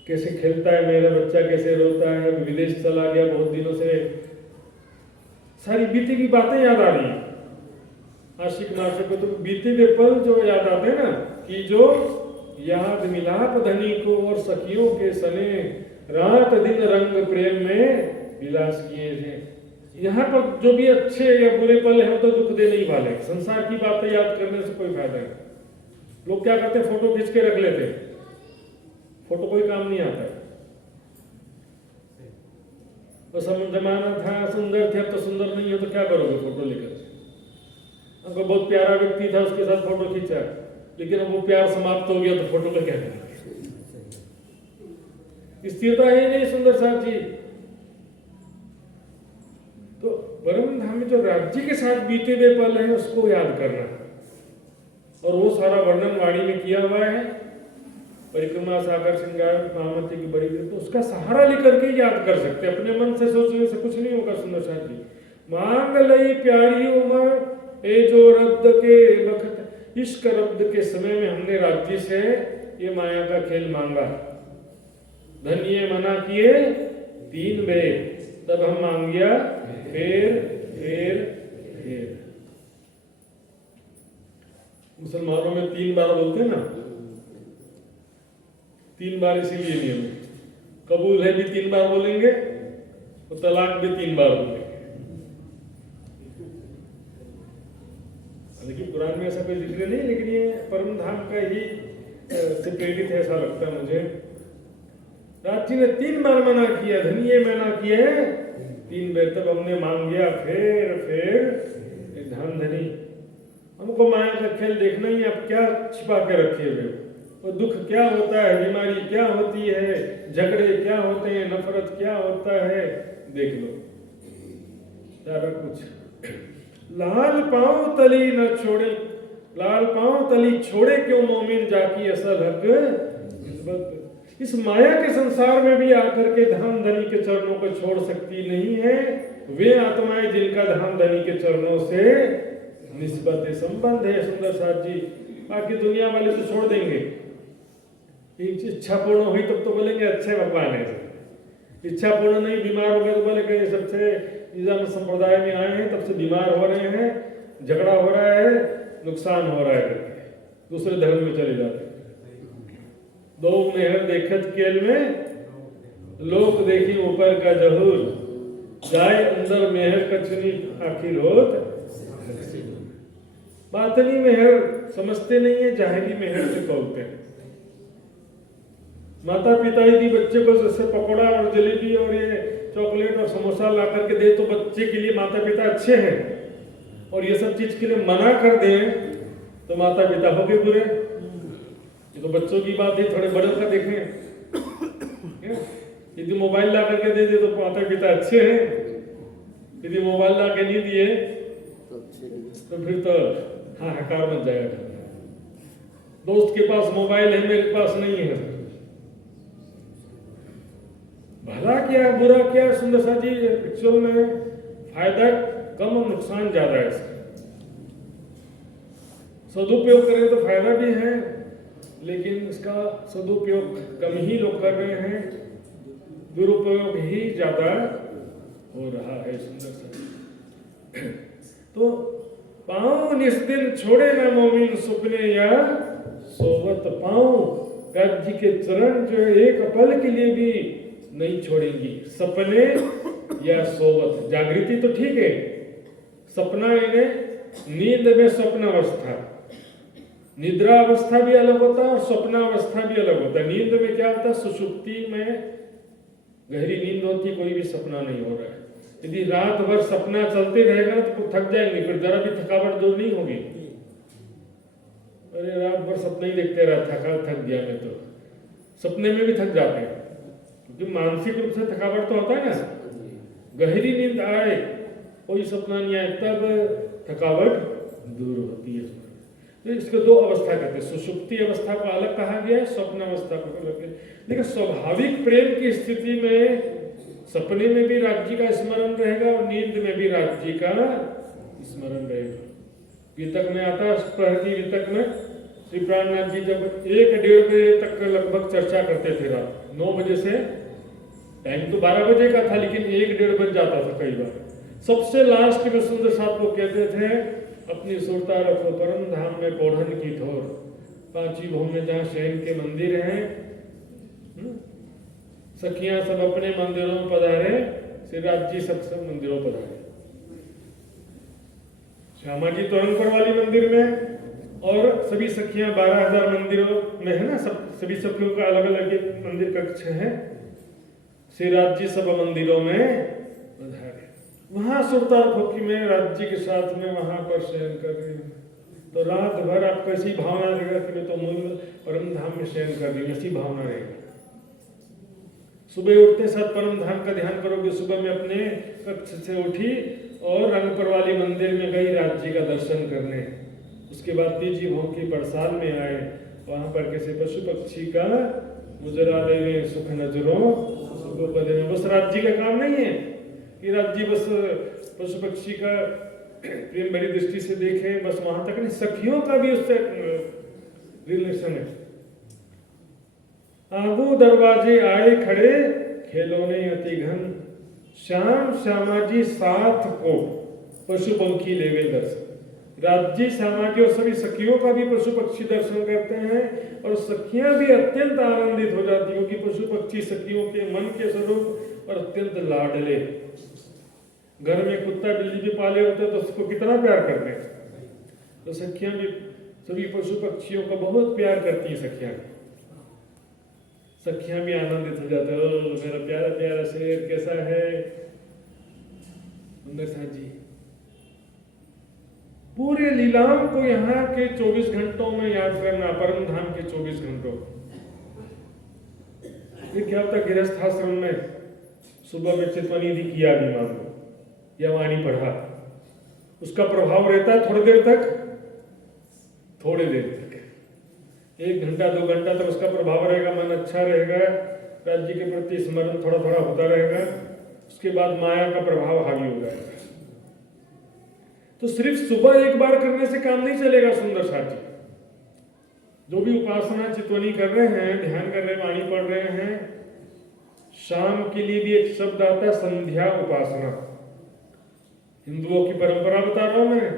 कैसे खेलता है मेरा बच्चा, कैसे रोता है, विदेश चला गया बहुत दिनों से, सारी बीती की बातें याद आ रही हैं। आशिक नाशिक को तो बीते हुए पल जो याद आते हैं ना, कि जो याद मिलाप धनी को और सखियों के सने, रात दिन रंग प्रेम में विलास किए थे। यहाँ पर जो भी अच्छे या बुरे पल है वो तो दुख देने ही वाले। संसार की बातें याद करने से कोई फायदा नहीं। लोग क्या करते हैं? फोटो खींच के रख लेते हैं। फोटो कोई काम नहीं आता है। तो जमाना था सुंदर थे, अब तो सुंदर नहीं हो तो क्या करोगे फोटो लेकर? हमको बहुत प्यारा व्यक्ति था, उसके साथ फोटो खींचा, लेकिन अब वो प्यार समाप्त हो गया तो फोटो का क्या करेंगे? स्थिरता है नहीं सुंदर साथ जी। तो परम धाम में जो राज्य के साथ बीते हुए पल है उसको याद करना, और वो सारा वर्णन वाणी में किया हुआ है। परिक्रमा सागर श्रृंगार महामती की बड़ी, तो उसका सहारा लेकर के याद कर सकते। अपने मन से सोचने से कुछ नहीं होगा। सुंदर साथ जी, मांग लई प्यारी उमर ए जो रब्द के वक्त, इश्क रब्द के समय में हमने राज्य से ये माया का खेल मांगा। धन्य मना किए 3 बेर, तब हम मांगिया फिर फिर फिर। मुसलमानों में 3 बार बोलते हैं ना, 3 बार इसीलिए नियम है। कबूल है भी 3 बार बोलेंगे, और तलाक भी 3 बार बोलेंगे। लेकिन कुरान में ऐसा कोई जिक्र नहीं, लेकिन ये परम धाम का ही से प्रेरित है, ऐसा लगता है मुझे। राज्य ने 3 बार मना किया, धनिये मना किए 3 बेर, तब हमने मांग गया फिर धन धनी। हमको माया का खेल देखना ही, आप क्या छिपा के रखे हुए हो? वो दुख क्या होता है, बीमारी क्या होती है, झगड़े क्या होते हैं, नफरत क्या होता है, देख लो सारा कुछ। लाल पांव तली न छोड़े, लाल पांव तली छोड़े क्यों मोमिन, जाकी असल हक निस्बत। इस माया के संसार में भी आकर के धाम धनी के चरणों को छोड़ सकती नहीं है वे आत्माएं जिनका धाम धनी के चरणों से निस्बत है, संबंध है। सुंदर साथ जी, बाकी दुनिया वाले तो छोड़ देंगे। इच्छा पूर्ण हुई तब तो बोलेंगे अच्छे भगवान है। इच्छा पूर्ण नहीं, बीमार हो गए तो बोलेंगे ये सबसे निजाम संप्रदाय में आए हैं, तब से बीमार हो रहे हैं, झगड़ा हो रहा है, नुकसान हो रहा है, दूसरे धर्म में चले जाते हैं। 2 मेहर देखत केल में, लोक देखी ऊपर का जहूर, जाए अंदर मेहर कचनी आखिर होत। बातनी मेहर समझते नहीं है, जाहिरी मेहर से तोलते हैं। माता पिता यदि बच्चे को जैसे पकौड़ा और जलेबी और ये चॉकलेट और समोसा ला करके दे तो बच्चे के लिए माता पिता अच्छे हैं, और ये सब चीज के लिए मना कर दें तो माता पिता हो गए बुरे। ये तो बच्चों की बात है, थोड़े बड़ों का देखें। यदि मोबाइल ला करके दे दे तो माता पिता अच्छे हैं, यदि मोबाइल ला के नहीं दिए तो फिर तो हाहाकार बन जाएगा। दोस्त के पास मोबाइल है, मेरे पास नहीं है। भला क्या बुरा क्या सुंदर सा जी, एक्चुअल में फायदा कम और नुकसान ज्यादा है इसका। सदुपयोग करें तो फायदा भी है, लेकिन इसका सदुपयोग कम ही लोग कर रहे हैं, दुरुपयोग ही ज्यादा हो रहा है। सुंदर सा तो पाँव निस्दिन छोड़े न मोमिन सुपने या सोवत पाँव, जी के चरण जो एक पल के लिए भी नहीं छोड़ेंगी। सपने या सोवत, जागृति तो ठीक है, सपना इन्हें नींद में स्वप्न अवस्था, निद्रा अवस्था भी अलग होता है और स्वप्न अवस्था भी अलग होता है। नींद में क्या होता है, सुषुप्ति में गहरी नींद होती, कोई भी सपना नहीं हो रहा है। यदि रात भर सपना चलते रहेगा तो थक जाएंगे, फिर जरा भी थकावट दूर नहीं होगी। अरे रात भर सपना ही देखते रहा, थक गया मैं तो, सपने में भी थक जाते हैं, क्योंकि मानसिक रूप से थकावट तो होता है ना। गहरी नींद आए, कोई सपना नहीं आए, तब थकावट दूर होती है। तो इसको दो अवस्था कहते हैं, सुषुप्ति अवस्था को अलग कहा गया है, स्वप्न अवस्था को अलग है। लेकिन स्वाभाविक प्रेम की स्थिति में सपने में भी राज्य का स्मरण रहेगा और नींद में भी राज्य का स्मरण रहेगा। वितक में आता है, प्रहरी वितक में श्री प्राणनाथ जी जब 1-1.5 बजे तक लगभग चर्चा करते थे, रात 9 बजे से, टाइम तो 12 बजे का था, लेकिन 1-1.5 बज जाता था कई बार। सबसे लास्ट में सुंदर साहब को कहते थे, अपनी सुरता रखो परम धाम में पौढ़न की ठोर, 5 भवन में जहाँ शयन के मंदिर हैं, सखियां सब अपने मंदिरों में पधारे, श्री राज जी सब मंदिरों पधारे। श्यामा जी तो रंगपुर वाली मंदिर में, और सभी सखियां 12,000 मंदिरों में है ना, सभी सखियों का अलग अलग मंदिर कक्ष है। श्री राज जी सब मंदिरों में पधारे, वहां सुरता रखो कि मैं राज्य के साथ में वहां पर शयन कर रही हूँ। तो रात भर आपको ऐसी भावना रहेगा कि मैं तो मूल परम धाम में शयन कर रही हूँ, ऐसी भावना रहेगी। सुबह उठते साथ परम धाम का ध्यान करोगे। सुबह में अपने कक्ष से उठी और रंगपुर वाली मंदिर में गई राज्य का दर्शन करने। उसके बाद तीजी भोग की पड़साल में आए, वहां पर किसी पशु पक्षी का मुजरा ले सुख नजरों सुख पदे में। बस राज्य का काम नहीं है कि राज्य बस पशु पक्षी का प्रेम भरी दृष्टि से देखे, बस वहां तक नहीं, सखियों का भी उससे रिलेशन है। आगू दरवाजे आए खड़े खेलोने अति घन, श्याम श्यामा जी साथ को पशु पंखी लेवे दर्शन। राज्य श्यामा की और सभी सखियों का भी पशु पक्षी दर्शन करते हैं, और सखियां भी अत्यंत आनंदित हो जाती हैं, क्योंकि पशु पक्षी सखियों के मन के स्वरूप और अत्यंत लाडले। घर में कुत्ता बिल्ली भी पाले होते तो उसको कितना प्यार करते हैं, तो सखियां भी सभी पशु पक्षियों का बहुत प्यार करती हैं। सखियां भी आनंदित हो जाते हैं, ओ मेरा प्यारा प्यारा शेर कैसा है। सुंदर साथ जी पूरे लीलाम को यहाँ के 24 घंटों में याद करना, परम धाम के 24 घंटों। ये क्या होता है, गृहस्थाश्रम में सुबह में चित्तवनिधि किया भी मान लो या वाणी पढ़ा, उसका प्रभाव रहता है थोड़ी देर तक, 1 घंटा 2 घंटा तक उसका प्रभाव रहेगा, मन अच्छा रहेगा, राज्य के प्रति स्मरण थोड़ा थोड़ा होता रहेगा। उसके बाद माया का प्रभाव हावी हो जाएगा। तो सिर्फ सुबह एक बार करने से काम नहीं चलेगा। सुंदर साथी जो भी उपासना चितवनी कर रहे हैं, ध्यान कर रहे हैं, वाणी पढ़ रहे हैं, शाम के लिए भी एक शब्द आता है संध्या उपासना। हिंदुओं की परंपरा बता रहा हूं मैं,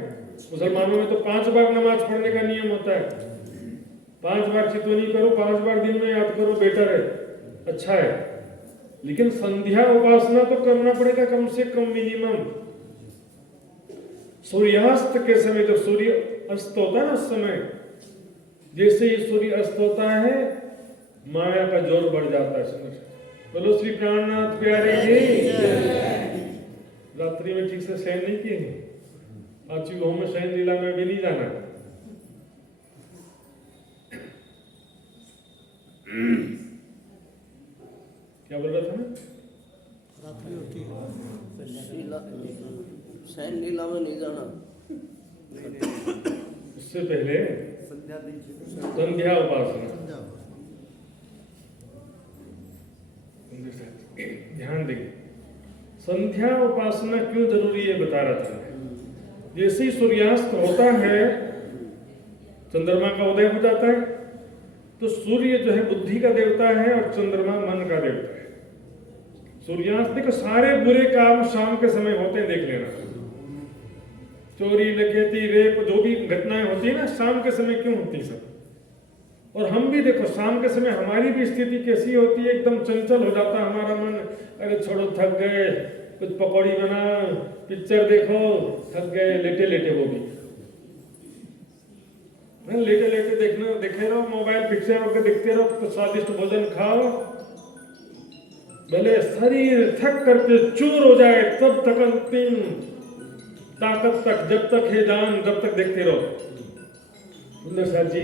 मुसलमानों में तो 5 बार नमाज पढ़ने का नियम होता है। 5 बार चितवनी करो, 5 बार दिन में याद करो, बेटर है, अच्छा है। लेकिन संध्या उपासना तो करना पड़ेगा कम से कम मिनिमम। सूर्यास्त के समय, जब सूर्य अस्त होता है ना, उस समय जैसे ही सूर्य अस्त होता है माया का जोर बढ़ जाता है। बोलो श्री प्राणनाथ प्यारे जी। रात्रि में ठीक से शयन नहीं किए, 5 गांव में शयन लीला में भी नहीं जाना। सैन लीला में नहीं जाना। उससे पहले संध्या उपासना। ध्यान देंगे, संध्या उपासना क्यों जरूरी है बता रहा था। जैसे ही सूर्यास्त होता है, चंद्रमा का उदय हो जाता है, तो सूर्य जो है बुद्धि का देवता है और चंद्रमा मन का देवता है। सूर्यास्त के सारे बुरे काम शाम के समय होते हैं, देख लेना। चोरी, डकैती, रेप, जो भी घटनाएं होती है ना, शाम के समय क्यों होती है सब। और हम भी देखो शाम के समय हमारी भी स्थिति कैसी होती है, एकदम चंचल हो जाता है हमारा मन। अरे छोड़ो, थक गए, कुछ पकौड़ी बना, पिक्चर देखो, थक गए, लेटे लेटे वो भी लेटे लेटे देखना, देखे रहो मोबाइल, पिक्चर होकर देखते रहो, तो स्वादिष्ट भोजन खाओ, भले शरीर थक करके चूर हो जाए तब तक, अंतिम ताकत तक, जब तक है जान तब तक देखते रहो। सुंदर साथ जी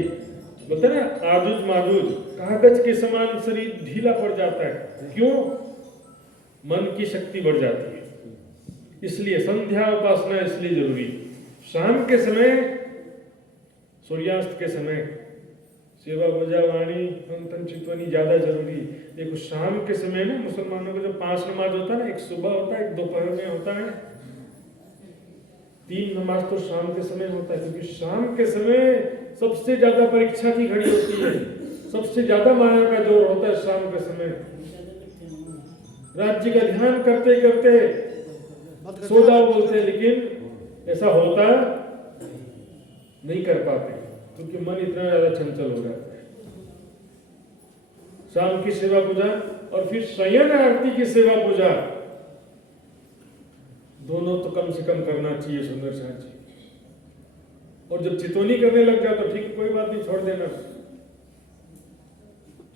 बोलते ना, आजुज माजुज, कागज के समान शरीर ढीला पड़ जाता है। क्यों? मन की शक्ति बढ़ जाती है। इसलिए संध्या उपासना इसलिए जरूरी। शाम के समय, सूर्यास्त के समय सेवा पूजा वाणी मंथन चितवनी ज्यादा जरूरी। देखो शाम के समय में मुसलमानों का जो 5 नमाज होता है ना, एक सुबह होता है, एक दोपहर में होता है, 3 नमाज तो शाम के समय होता है। क्योंकि शाम के समय सबसे ज्यादा परीक्षा की घड़ी होती है, सबसे ज्यादा माया का जोर होता है शाम के समय। राज्य का ध्यान करते करते सो जाओ बोलते, लेकिन ऐसा होता नहीं कर पाते, क्योंकि मन इतना ज्यादा चंचल हो जाता है। शाम की सेवा पूजा और फिर शयन आरती की सेवा पूजा, दोनों तो कम से कम करना चाहिए सुंदर साथ जी। और जब चितौनी करने लग जाओ तो ठीक, कोई बात नहीं, छोड़ देना।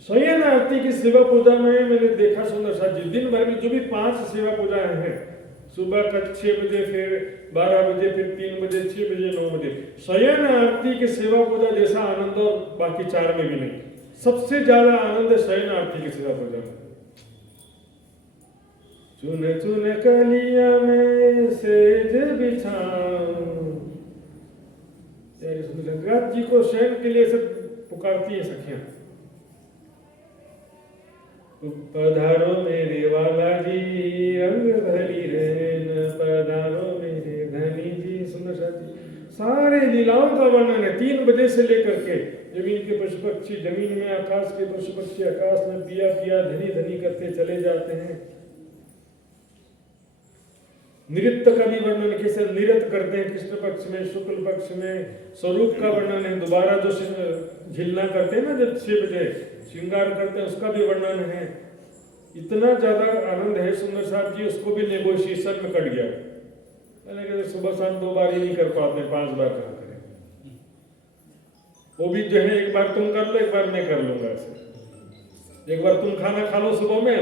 शयन आरती की सेवा पूजा में मैंने देखा सुंदर साथ जी, दिन भर में जो भी 5 सेवा पूजाएं हैं, सुबह का 6 बजे, फिर 12 बजे, फिर 3 बजे, 6 बजे, 9 बजे, शयन आरती की सेवा पूजा जैसा आनंद और बाकी 4 में भी नहीं। सबसे ज्यादा आनंद है शयन आरती की सेवा पूजा में। चुन चुन कलिया में सेज बिछाऊं, रात जी को शयन के लिए सब पुकारती है सखियां। पधारो मेरे वाला जी, रंग भरी रहन, पधारो मेरे धनी जी। सुंदर साथी, सारे लीलाओं का वर्णन है 3 बजे से लेकर के। जमीन के पशु पक्षी जमीन में, आकाश के पशु पक्षी आकाश में, पिया पिया धनी धनी करते चले जाते हैं। नृत्य का भी वर्णन कैसे नृत्य करते हैं, कृष्ण पक्ष में, शुक्ल पक्ष में। स्वरूप का वर्णन है, दोबारा जो झिलना करते हैं ना जब 6 बजे श्रृंगार करते हैं, उसका भी वर्णन है। इतना ज्यादा आनंद है सुंदर साहब जी, उसको भी नेगोशिएशन में कट गया। सुबह शाम 2 बार ही नहीं कर पाते, 5 बार कहाँ करें। वो भी जो है, एक बार तुम कर लो, एक बार मैं कर लूंगा। एक बार तुम खाना खा लो सुबह में,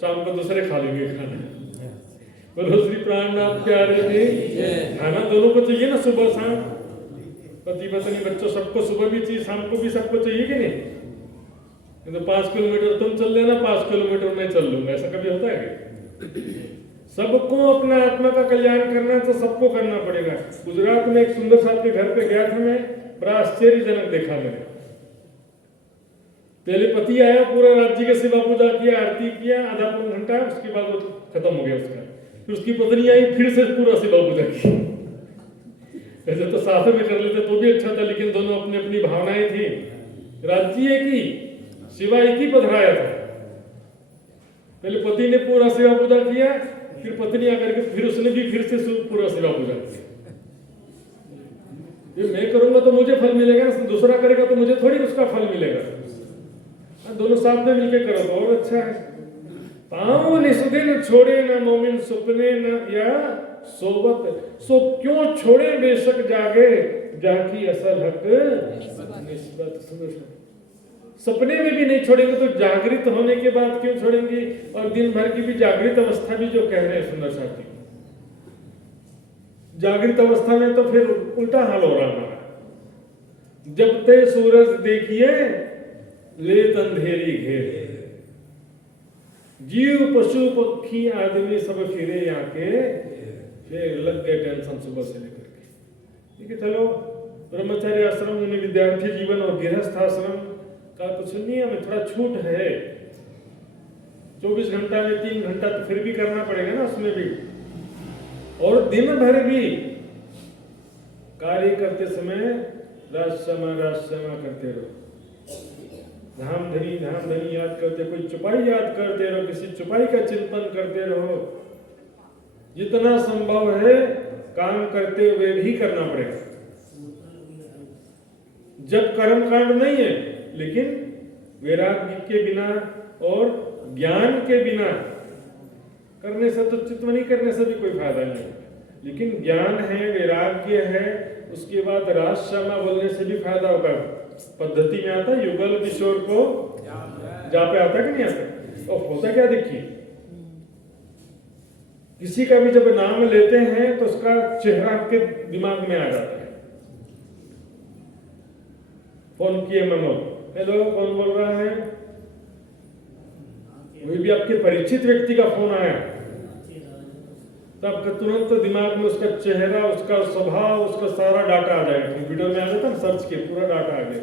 शाम को दूसरे खा लेंगे खाना। बोलो श्री प्राणनाथ प्यारे जी। खाना दोनों को चाहिए ना, सुबह शाम, पति पत्नी बच्चों सबको सुबह भी चाहिए, शाम को भी सबको चाहिए कि नहीं। तो 5 किलोमीटर तुम चल लेना, 5 किलोमीटर मैं चल लूंगा, ऐसा कभी होता है क्या? सबको अपना आत्मा का कल्याण करना तो सबको करना पड़ेगा। गुजरात में एक सुंदर साहब के घर पे गया था मैं, बड़ा आश्चर्यजनक देखा मैंने। पहले पति आया, पूरा राज्य की सेवा पूजा किया, आरती किया, आधा पौन घंटा, उसके बाद वो खत्म हो गया उसका। फिर उसकी पत्नी आई, फिर से पूरा सेवा पूजा की। ऐसे तो साथ में कर लेते तो भी अच्छा था, लेकिन दोनों अपनी अपनी भावनाएं थी। राज्य एक ही, शिवा एक ही पधराया था। पहले पति ने पूरा सेवा पूजा किया, फिर पत्नी आकर के फिर उसने भी फिर से पूरा सेवा पूजा किया। ये मैं करूंगा तो मुझे फल मिलेगा, दूसरा करेगा तो मुझे थोड़ी उसका फल मिलेगा। दोनों साथ में मिलकर करो तो और अच्छा है। पाँव निस्दिन छोड़े न मोमिन सुपने न या सोबत, सो क्यों छोड़े बेशक जागे, जाकी असल हक निस्बत। सपने में भी नहीं छोड़ेंगे तो जागृत होने के बाद क्यों छोड़ेंगे? और दिन भर की भी जागृत अवस्था भी जो कह रहे हैं सुंदर साथी, जागृत अवस्था में तो फिर उल्टा हाल हो रहा हमारा। जब ते सूरज देखिए लेत अंधेरी घेर, जीव पशु पक्षी आदमी सब फिरे यहाँ के, फिर लग गए टेंशन सुबह से लेकर के। ठीक है, चलो ब्रह्मचार्य आश्रम यानी विद्यार्थी जीवन और गृहस्थ आश्रम का कुछ नियम है, थोड़ा छूट है। 24 घंटा में 3 घंटा तो फिर भी करना पड़ेगा ना उसमें भी, और दिन भर भी कार्य करते समय राजसमा करते रहो। धाम धनी याद करते, कोई चुपाई याद करते रहो, किसी चुपाई का चिंतन करते रहो। जितना संभव है काम करते हुए भी करना पड़ेगा। जब कर्म कांड नहीं है, लेकिन वैराग्य के बिना और ज्ञान के बिना करने से तो चित्तवनी करने से भी कोई फायदा नहीं है। लेकिन ज्ञान है, वैराग्य है, उसके बाद राजसमा बोलने से भी फायदा होगा। पद्धति में आता है युगल किशोर को जापे आता कि नहीं आता? और होता क्या देखिए, किसी का भी जब नाम लेते हैं तो उसका चेहरा आपके दिमाग में आ जाता है। फोन किए मनो, हेलो कौन बोल रहा है? वही भी आपके परिचित व्यक्ति का फोन आया तो आपका तुरंत दिमाग में उसका चेहरा, उसका स्वभाव, उसका सारा डाटा आ जाएगा। कंप्यूटर में आ जाता है, सर्च के पूरा डाटा आ गया।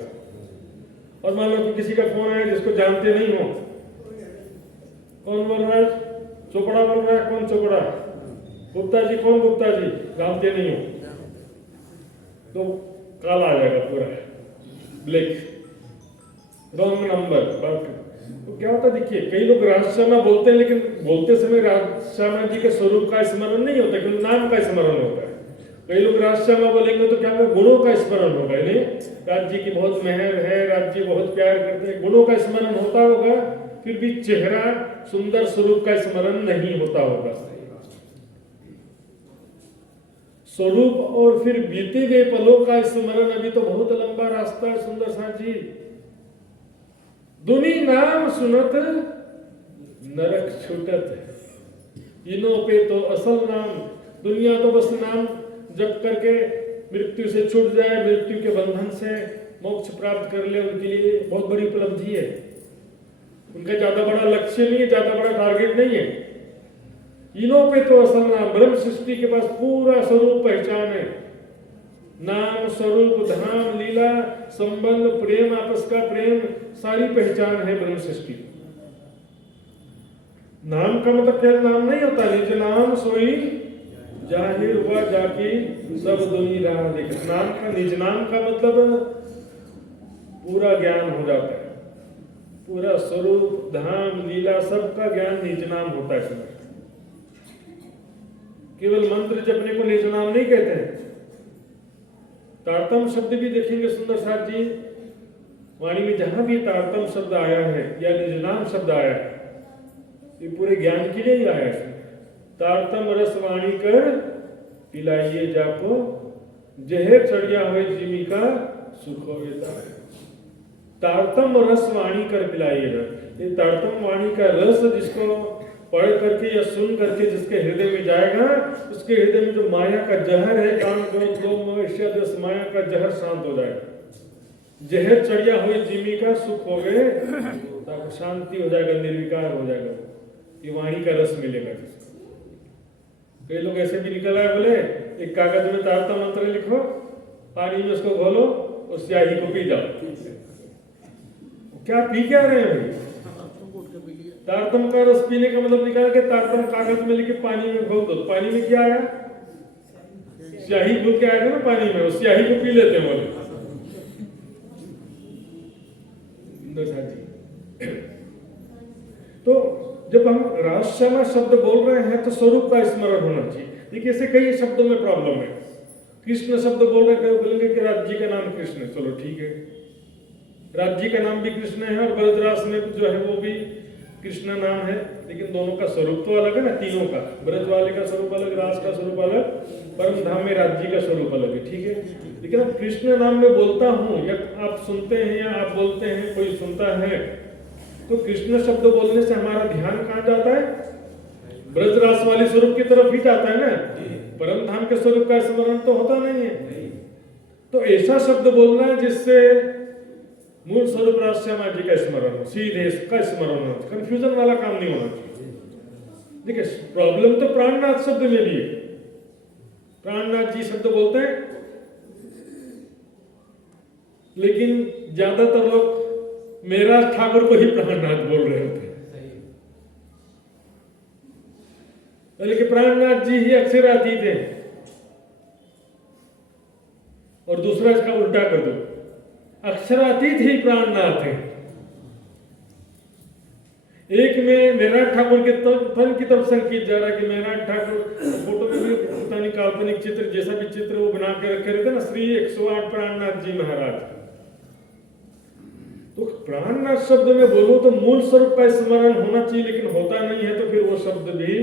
और मान लो कि किसी का फोन आया जिसको जानते नहीं हो, कौन बोल रहा है? चोपड़ा बोल रहा है। कौन चोपड़ा? गुप्ता जी। कौन गुप्ता जी? जानते नहीं हो तो काला आ जाएगा पूरा ब्लैक, रॉन्ग नंबर। तो क्या होता है देखिए, कई लोग राजसमा बोलते हैं, लेकिन बोलते समय राजसमा जी के स्वरूप का स्मरण नहीं होता, क्योंकि नाम का स्मरण होता है। कई लोग राजसमा बोलेंगे तो क्या होगा, गुणों का स्मरण होगा। नहीं, राज जी की बहुत मेहर है, राज जी बहुत प्यार करते हैं, गुणों का स्मरण होता होगा, फिर भी चेहरा सुंदर स्वरूप का स्मरण नहीं होता होगा। स्वरूप और फिर बीते गए पलों का स्मरण, अभी तो बहुत लंबा रास्ता है सुंदर साथ जी। दुनी नाम सुनत नरक छूटत, इनो पे तो असल नाम। दुनिया तो बस नाम जप करके मृत्यु से छूट जाए, मृत्यु के बंधन से मोक्ष प्राप्त कर ले, उनके लिए बहुत बड़ी उपलब्धि है। उनका ज्यादा बड़ा लक्ष्य नहीं है, ज्यादा बड़ा टारगेट नहीं है। इनो पे तो असल नाम, ब्रह्म सृष्टि के पास पूरा स्वरूप पहचान है। नाम, स्वरूप, धाम, लीला, संबंध, प्रेम, आपस का प्रेम, सारी पहचान है ब्रह्म सृष्टि। नाम का मतलब क्या नाम नहीं होता, निज नाम सोई जाहिर हुआ जाकी सब दुनी राह देख। नाम का, निज नाम का मतलब पूरा ज्ञान हो जाता है, पूरा स्वरूप, धाम, लीला सबका ज्ञान निज नाम होता है। केवल मंत्र जपने को निज नाम नहीं कहते हैं। तारतम शब्द भी देखेंगे सुंदर साथ जी, वाणी में जहां भी तारतम शब्द आया है या निज नाम शब्द आया है, ये पूरे ज्ञान के लिए ही आया है। तारतम रस वाणी कर पिलाइए जाको, जहर चढ़िया हुए जिमी का सुख होता है। तारतम रस वाणी कर पिलाइए जा, ये तारतम वाणी का रस जिसको पढ़ करके या सुन करके जिसके हृदय में जाएगा, उसके हृदय में जो माया का जहर है, काम क्रोध लोभ मोह ईर्ष्या द्वेष, माया का जहर शांत हो जाएगा। जहर चढ़िया हुए जिमी का सुख हो गए, तब शांति हो जाएगा, निर्विकार हो जाएगा, ये वाणी का रस मिलेगा। कई लोग ऐसे भी निकल आए, बोले एक कागज में तारतम मंत्र लिखो, पानी में उसको घोलो और स्याही को पी जाओ। क्या पी क्या रहे हैं भाई? तारतम का रस पीने का मतलब निकाल के तारतम कागज में लेके पानी में घोल दो, पानी में क्या आया? स्याही घुल के आएगा ना पानी में, उस स्याही को पी लेते हैं बोले। तो जब हम राजसमा शब्द बोल रहे हैं तो स्वरूप का स्मरण होना चाहिए। देखिए ऐसे कई शब्दों में प्रॉब्लम है। कृष्ण शब्द बोल रहे हैं, बोलेंगे कि राज्य का नाम कृष्ण है, चलो ठीक है, राज्य का नाम भी कृष्ण है और ब्रजरास में जो है वो भी कृष्ण नाम है, लेकिन दोनों का स्वरूप तो अलग है ना, तीनों का। ब्रज वाले का स्वरूप अलग, रास का स्वरूप अलग, परम धाम में राज्य का स्वरूप अलग है, ठीक है। लेकिन अब कृष्ण नाम में बोलता हूँ, या आप सुनते हैं या आप बोलते हैं, कोई सुनता है, तो कृष्ण शब्द बोलने से हमारा ध्यान कहाँ जाता है? ब्रजरास वाले स्वरूप की तरफ ही जाता है ना, परम धाम के स्वरूप का स्मरण तो होता नहीं है। तो ऐसा शब्द बोलना है जिससे मूल स्वरूप राज श्यामा जी का स्मरण हो, सीधे इसका स्मरण हो, कंफ्यूजन वाला काम नहीं होना चाहिए। देखिए प्रॉब्लम तो प्राणनाथ शब्द में भी है, प्राणनाथ जी शब्द बोलते हैं, लेकिन ज्यादातर लोग मेरा ठाकुर को ही प्राणनाथ बोल रहे होते हैं, लेकिन प्राणनाथ जी ही अक्षरातीत है। और दूसरा इसका उल्टा कर दो, अक्षरातीत ही प्राणनाथ है। एक में मेरा ठाकुर के तन की तरफ संकेत जा रहा है कि मेरा ठाकुर फोटो में भी पता नहीं काल्पनिक चित्र जैसा भी चित्र वो बना के रखे रहते ना, श्री 108 प्राणनाथ जी महाराज। तो प्राणनाथ शब्द में बोलो तो मूल स्वरूप का स्मरण होना चाहिए, लेकिन होता नहीं है तो फिर वो शब्द भी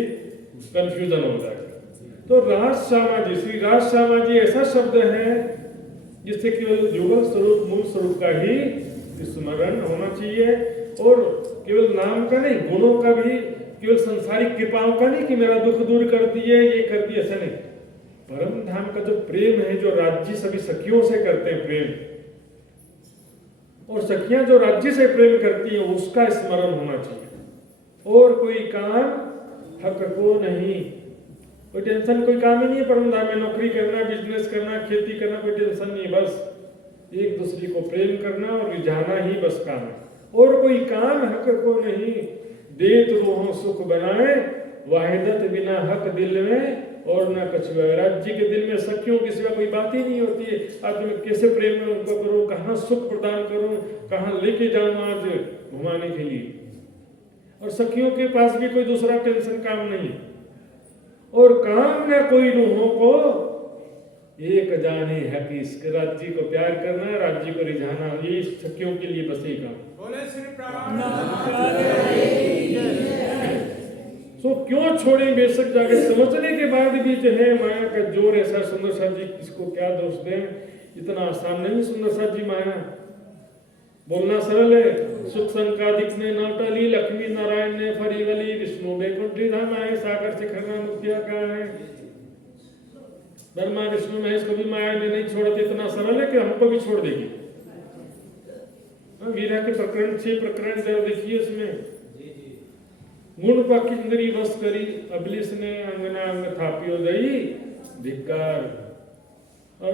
कंफ्यूजन हो जाएगा। तो राज श्यामा जी, श्री राज श्यामा जी ऐसा शब्द है जिससे केवल युगल स्वरूप मूल स्वरूप का ही स्मरण होना चाहिए, और केवल नाम का नहीं, गुणों का भी, केवल संसारिक कृपाओं का नहीं कि मेरा दुख दूर कर दिए, ये कर दिए, ऐसा नहीं। परम धाम का जो प्रेम है, जो राज्य सभी सखियों से करते हैं प्रेम, और सखियां जो राज्य से प्रेम करती हैं, उसका स्मरण होना चाहिए। और कोई काम हक को नहीं, कोई टेंशन, कोई काम ही नहीं है परम धाम में। नौकरी करना, बिजनेस करना, खेती करना, कोई टेंशन नहीं, बस एक दूसरे को प्रेम करना और रिझाना ही बस काम है। और कोई काम हक को नहीं, देत रूहों सुख बनाए, वाहिदत बिना हक दिल में और न कछुआ। राज्य के दिल में सखियों के सिवा कोई बात ही नहीं होती है। आज मैं कैसे प्रेम उनको करूं, कहाँ सुख प्रदान करूं, कहाँ लेके जाऊं आज घुमाने के लिए। और सखियों के पास भी कोई दूसरा टेंशन काम नहीं, और काम न कोई रूहों को एक जाने है कि इसके राज्य को प्यार करना, राज्य को रिझाना, ये सखियों के लिए बस एक काम। तो क्यों छोड़े बेशक जाके, समझने के बाद भी जो है माया का जोर ऐसा। सुंदर साथ जी किसको क्या दोष दें, इतना आसान नहीं सुंदर साथ जी माया। बोलना सरल है, सुख संकादिक ने नौटली, लक्ष्मी नारायण ने फरीवली, विष्णु बैकुंठी धाम आए, सागर शिखर मुक्तिया का है। ब्रह्मा विष्णु महेश को भी माया ने नहीं छोड़ा, इतना सरल है कि हमको भी छोड़ देगी। वीरा के प्रकरण 6 प्रकरण देखिए, उसमें गुण पकिंदरी बस करी, अबलिस ने अंगना अंग थापियो दई धिक्कार। और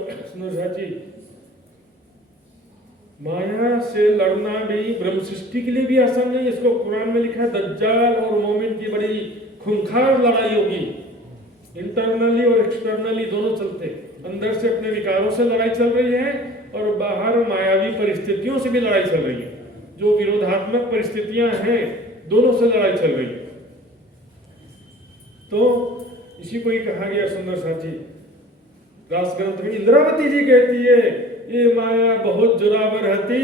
जी माया से लड़ना भी ब्रह्म सृष्टि के लिए भी आसान नहीं। इसको कुरान में लिखा है, दज्जाल और मोमिन की बड़ी खूंखार लड़ाई होगी। इंटरनली और एक्सटर्नली दोनों चलते, अंदर से अपने विकारों से लड़ाई चल रही है, और बाहर मायावी परिस्थितियों से भी लड़ाई चल रही है। जो विरोधात्मक परिस्थितियां हैं, दोनों से लड़ाई चल रही है। तो इसी को ही कहा गया सुंदर साथी रास ग्रंथ में। इंद्रावती जी कहती है, ये माया बहुत जोरावर हती,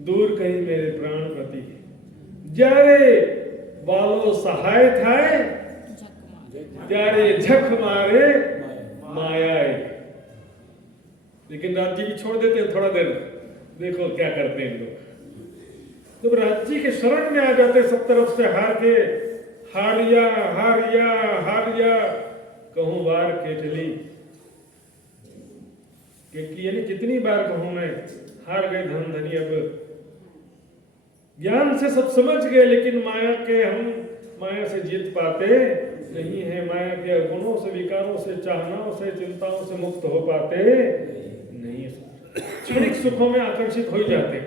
दूर कहीं मेरे प्राण प्रति, जारे बालो सहाय थाए, त्यारे झक मारे माया। लेकिन राज्य भी छोड़ देते हैं थोड़ा देर, देखो क्या करते हैं लोग। जब राज्य के शरण में आ जाते, सब तरफ से हार के, हारिया हारिया हारिया कहूं बार केटली, यानी कितनी बार कहूं मैं, हार गए धन धनी। अब ज्ञान से सब समझ गए, लेकिन माया के हम माया से जीत पाते नहीं है। माया के गुणों से, विकारों से, चाहनाओं से, चिंताओं से मुक्त हो पाते नहीं। क्षणिक सुखों में आकर्षित हो जाते।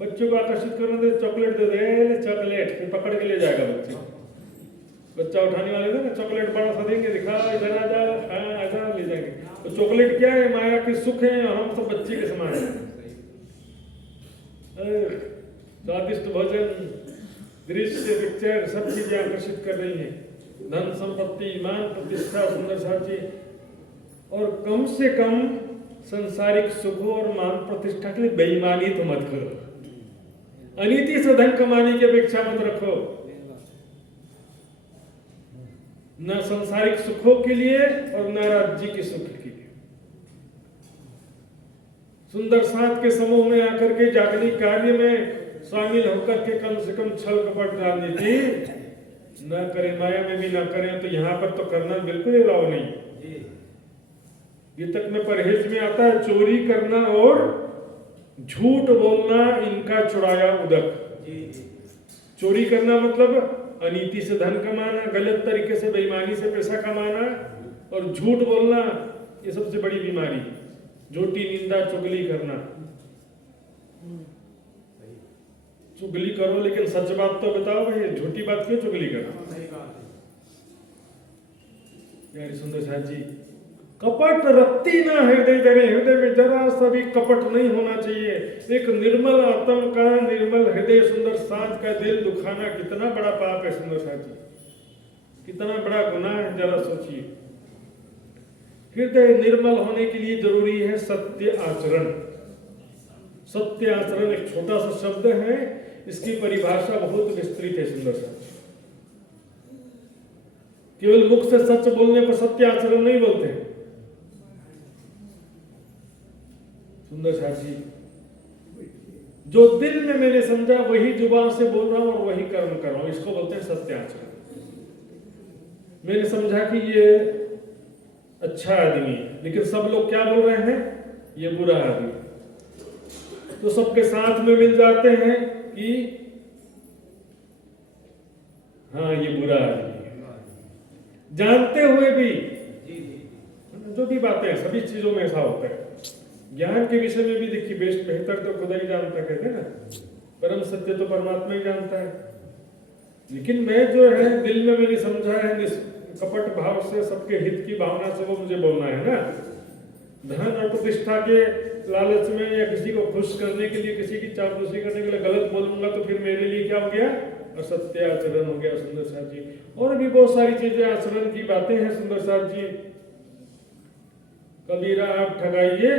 बच्चों को आकर्षित करना दे, चॉकलेट दे दे, चॉकलेट फिर पकड़ के ले जाएगा बच्चा उठाने वाले थे ना, चॉकलेट बड़ा सा देंगे, दिखा इधर आ जा, हाँ ऐसा ले जाएंगे। तो चॉकलेट क्या है, माया के सुख है, और हम सब बच्चे के समान हैं। स्वादिष्ट भोजन, दृश्य, पिक्चर, सब चीजें आकर्षित कर रही हैं। धन संपत्ति, मान प्रतिष्ठा, सुंदर साथी, और कम से कम संसारिक सुखों और मान प्रतिष्ठा के लिए बेईमानी तो मत करो। अनीति से धन कमाने की अपेक्षा मत रखो, न संसारिक सुखों के लिए और न राज्य के सुख के लिए। सुंदर साथ के समूह में आकर के जागतिक कार्य में शामिल होकर के कम से कम छल कपट राजनीति न करें, माया में भी न करें। तो यहाँ पर तो करना बिल्कुल ही अलाउ नहीं। ये तक में परहेज में आता है चोरी करना और झूठ बोलना इनका चुराया उदक। चोरी करना मतलब अनीति से धन कमाना, गलत तरीके से बेईमानी से पैसा कमाना, और झूठ बोलना ये सबसे बड़ी बीमारी। झूठी निंदा चुगली करना। चुगली करो लेकिन सच बात तो बताओ भाई, झूठी बात क्यों चुगली करना। यार सुंदर साथ जी, कपट रत्ती ना हृदय धरे, हृदय में जरा सा भी कपट नहीं होना चाहिए। एक निर्मल आत्म का निर्मल हृदय सुंदर साथ का दिल दुखाना कितना बड़ा पाप है सुंदर साथ जी, कितना बड़ा गुनाह है, जरा सोचिए। हृदय निर्मल होने के लिए जरूरी है सत्य आचरण। सत्य आचरण एक छोटा सा शब्द है, इसकी परिभाषा बहुत विस्तृत है सुंदर साथ। केवल मुख से सच बोलने पर सत्य आचरण नहीं बोलते सुंदर साथ जी। जो दिल में मैंने समझा वही जुबान से बोल रहा हूं और वही कर्म कर रहा हूं, इसको बोलते हैं सत्य आचरण। मैंने समझा कि ये अच्छा आदमी है, लेकिन सब लोग क्या बोल रहे हैं, ये बुरा आदमी। तो सबके साथ में मिल जाते हैं कि हाँ ये बुरा आदमी है, जानते हुए भी। जो भी बातें हैं सभी चीजों में ऐसा होता है। ज्ञान के विषय में भी देखिए, बेस्ट बेहतर तो खुदा ही जानता, कहते हैं ना, परम सत्य तो परमात्मा ही जानता है। लेकिन मैं जो है दिल में मैंने समझा है कपट भाव से, सबके हित की भावना से वो मुझे बोलना है ना। धन और प्रतिष्ठा के लालच में या किसी को खुश करने के लिए, किसी की चापलूसी करने के लिए गलत बोलूंगा तो फिर मेरे लिए क्या हो गया, असत्य आचरण हो गया सुंदर साथ जी। और भी बहुत सारी चीजें आचरण की बातें हैं सुंदर साथ जी। कबीरा आप ठगाइए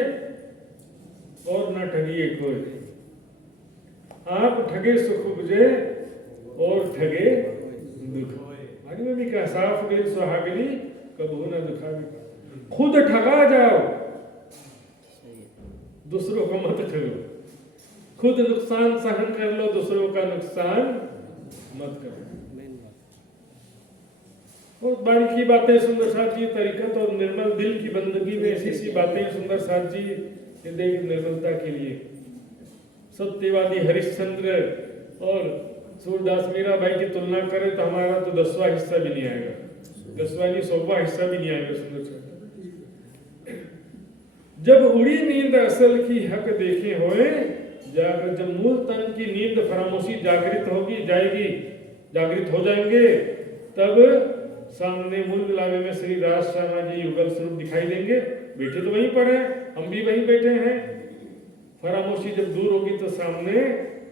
और न ठगिए कोई, आप ठगे सुख उपजे और ठगे दुख। आगे में भी क्या, साफ दिल सुहागनी कबू न दुखावी। खुद ठगा जाओ, दूसरों को मत ठगो। खुद नुकसान सहन कर लो, दूसरों का नुकसान मत करो। बहुत बारीकी बातें सुंदर साथ जी। तरीकत और निर्मल दिल की बंदगी में ऐसी सी बातें सुंदर साथ जी, हृदय की निर्मलता के लिए। सत्यवादी हरिश्चंद्र और सूरदास मीराबाई की तुलना करें तो हमारा तो 10वां हिस्सा भी नहीं आएगा, 10वां नहीं 100वां हिस्सा भी नहीं आएगा सुंदर साथ। जब उड़ी नींद असल की हक देखे होए जागर, जब मूल तन की नींद फरामोशी जागृत होगी जाएगी, जागृत हो जाएंगे, तब सामने मूल मिलावे में श्री राज श्यामा जी युगल स्वरूप दिखाई देंगे। बैठे तो वहीं पर है, हम भी वहीं बैठे हैं। फरामोशी जब दूर होगी तो सामने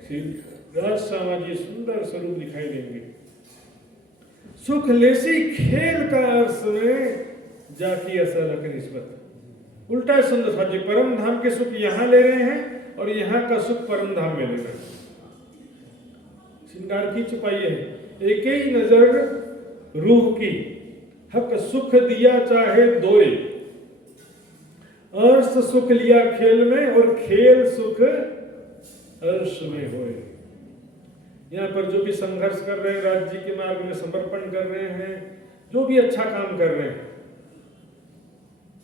श्री राज श्यामा जी सुंदर स्वरूप दिखाई देंगे। सुख लेसी खेल का अर्थ में जाकी असलक निस्बत। उल्टा सुंदर साथ जी, परम धाम के सुख यहां ले रहे हैं और यहां का सुख परम धाम में ले रहे हैं। श्रृंगार की छुपाई है, एक ही नजर रूह की, हक सुख दिया चाहे दोए, अर्श सुख लिया खेल में और खेल सुख अर्श में होए। यहाँ पर जो भी संघर्ष कर रहे हैं, राज्य के मार्ग में समर्पण कर रहे हैं, जो भी अच्छा काम कर रहे हैं,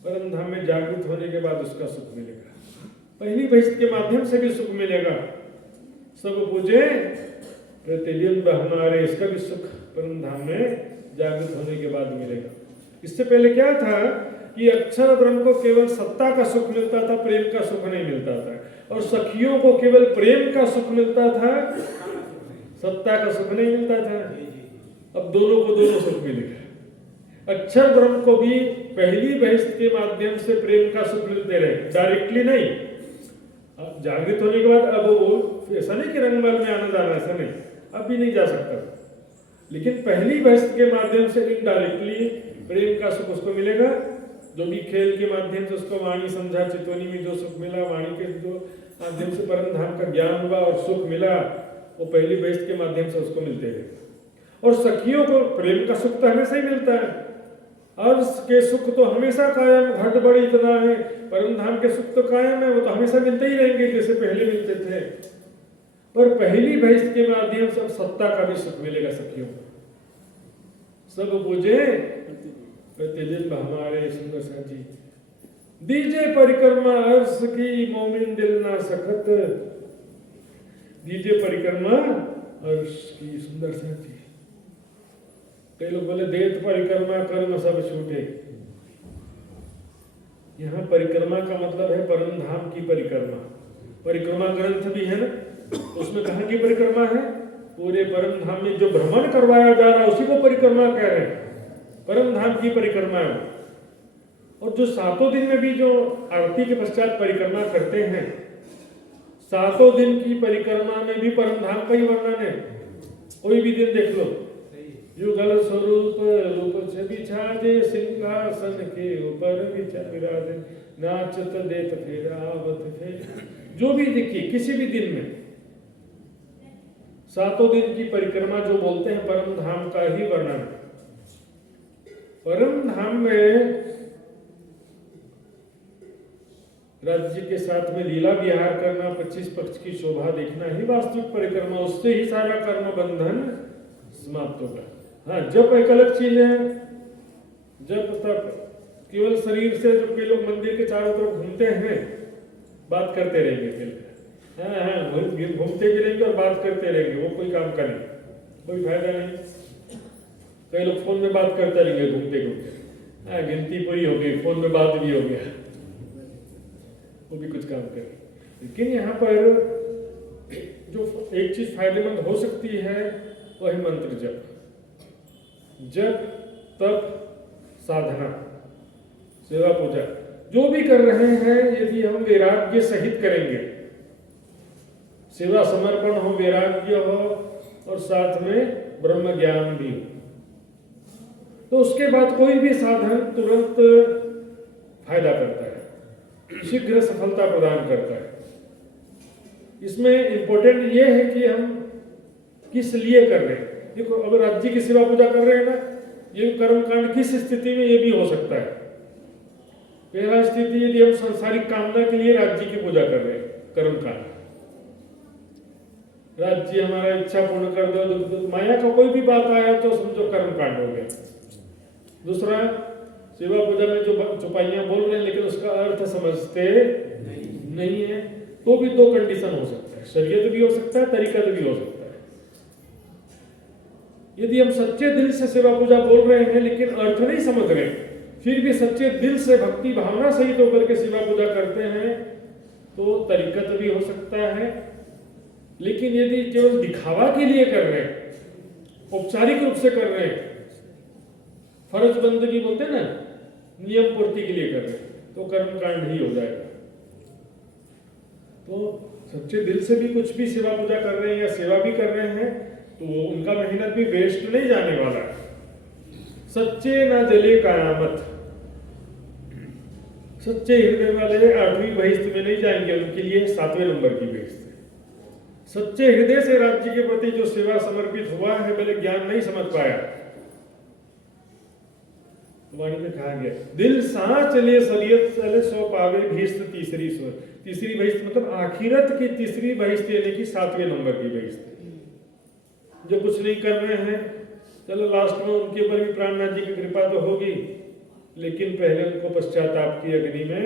परम धाम में जागृत होने के बाद उसका सुख मिलेगा। पहली बहिष्ठ के माध्यम से भी सुख मिलेगा। सब पूजे प्रतिबिंब हमारे, इसका भी सुख परम धाम में जागृत होने के बाद मिलेगा। इससे पहले क्या था कि अक्षर ब्रह्म को केवल सत्ता का सुख मिलता था, प्रेम का सुख नहीं मिलता था। और सखियों को केवल प्रेम का सुख मिलता था, सत्ता का सुख नहीं मिलता था। अब दोनों को दोनों सुख मिलेगा। अक्षर ब्रह्म को भी पहली बहिष्ठ के माध्यम से प्रेम का सुख मिलते रहे, डायरेक्टली नहीं। अब जागृत होने के बाद अब वो ऐसा नहीं कि रंगमहल में आना जाना, ऐसा नहीं, अब भी नहीं जा सकता। लेकिन पहली बहिष्ठ के माध्यम से इनडायरेक्टली प्रेम का सुख उसको मिलेगा। जो भी खेल के माध्यम से उसको वाणी समझा, चितवनी में जो सुख मिला, वाणी के जो माध्यम से परम धाम का ज्ञान हुआ और सुख मिला, वो पहली बहिष्ठ के माध्यम से उसको मिलते गए। और सखियों को प्रेम का सुख तो हमेशा ही मिलता है, अर्श के सुख तो हमेशा कायम, घट बढ़ इतना है, परम धाम के सुख तो कायम है, वो तो हमेशा मिलते ही रहेंगे जैसे पहले मिलते थे। पर पहली बहिष्ठ के माध्यम से सत्ता का भी सुख मिलेगा सखियों को। सब बुझे प्रतिबिंब हमारे सुंदर साथ जी। दीजे परिक्रमा अर्श की मोमिन दिल ना सखत। दीजे परिक्रमा अर्श की सुंदर साथी। कई लोग बोले देत परिक्रमा कर्म सब छूटे। यहाँ परिक्रमा का मतलब है परम धाम की परिक्रमा। परिक्रमा ग्रंथ भी है ना, उसमें कहाँ की परिक्रमा है? पूरे परम धाम में जो भ्रमण करवाया जा रहा है उसी को परिक्रमा कह रहे हैं। परम धाम की परिक्रमा है। और जो 7 दिन में भी जो आरती के पश्चात परिक्रमा करते हैं, 7 दिन की परिक्रमा में भी परम धाम का ही वर्णन है। कोई भी दिन देख लो, युगल स्वरूप रूप छवि छाजे सिंहासन के ऊपर विराजे नाचत देत फेरावत फेर। जो भी देखिए किसी भी दिन में 7 दिन की परिक्रमा जो बोलते हैं परम धाम का ही वर्णन है। परम धाम में राज्य के साथ में लीला विहार करना, 25 पक्ष की शोभा देखना ही वास्तविक परिक्रमा। उससे ही सारा कर्म बंधन समाप्त होगा। हाँ, जब एक अलग चीज है, जब तक केवल शरीर से जब के लोग मंदिर के चारों तरफ घूमते हैं, बात करते रहेंगे फिर। हाँ, घूमते भी रहेंगे और बात करते रहेंगे, वो कोई काम का नहीं, कोई फायदा नहीं। कई लोग फोन में बात करते रहेंगे घूमते घूमते। हाँ, गिनती पूरी हो गई, फोन में बात भी हो गया, वो भी कुछ काम करे। लेकिन यहाँ पर जो एक चीज फायदेमंद हो सकती है वो है मंत्र जप, जप तप साधना सेवा पूजा जो भी कर रहे हैं। यदि हम वैराग्य सहित करेंगे, सेवा समर्पण हो, वैराग्य हो और साथ में ब्रह्म ज्ञान भी हो, तो उसके बाद कोई भी साधन तुरंत फायदा करता है, शीघ्र सफलता प्रदान करता है। इसमें इंपॉर्टेंट ये है कि हम किस लिए कर रहे हैं। देखो, अब राज्य की सेवा पूजा कर रहे हैं ना, ये कर्मकांड किस स्थिति में ये भी हो सकता है। पहला स्थिति, यदि हम सांसारिक कामना के लिए राज्य की पूजा कर रहे हैं, कर्मकांड, राज्य हमारा इच्छा पूर्ण कर दो, माया का कोई भी बात आया तो समझो कर्मकांड हो गया। दूसरा, सेवा पूजा में जो चौपाइयां बोल रहे हैं लेकिन उसका अर्थ समझते नहीं है, तो भी 2 कंडीशन हो सकता है, शरीयत भी हो सकता है, तरीकत भी हो सकता है। यदि हम सच्चे दिल से सेवा पूजा बोल रहे हैं लेकिन अर्थ नहीं समझ रहे, फिर भी सच्चे दिल से भक्ति भावना सहित होकर के सेवा पूजा करते हैं, तो तरीकत भी हो सकता है। लेकिन यदि केवल दिखावा के लिए कर रहे हैं, औपचारिक रूप से कर रहे हैं, फर्ज बंदगी बोलते हैं ना, नियम पूर्ति के लिए कर रहे हैं, तो कर्मकांड ही हो जाएगा। तो सच्चे दिल से भी कुछ भी सेवा पूजा कर रहे हैं या सेवा भी कर रहे हैं तो उनका मेहनत भी वेस्ट नहीं जाने वाला है। सच्चे ना जले कयामत, सच्चे हृदय वाले 8वीं बहिश्त में नहीं जाएंगे, उनके लिए 7वें नंबर की बहिश्त है। सच्चे हृदय से राज्य के प्रति जो सेवा समर्पित हुआ है, भले ज्ञान नहीं समझ पाया, वाणी में कहा गया, दिल सांस चले सलियत चले सो पावे भीष्ट तीसरी स्वर। तीसरी बहिश्त मतलब आखिरत की तीसरी बहिश्त, यानी कि 7वें नंबर की बहिश्त। जो कुछ नहीं कर रहे हैं, चलो लास्ट में उनके ऊपर भी प्राणनाथ जी की कृपा तो होगी, लेकिन पहले उनको पश्चाताप की अग्नि में,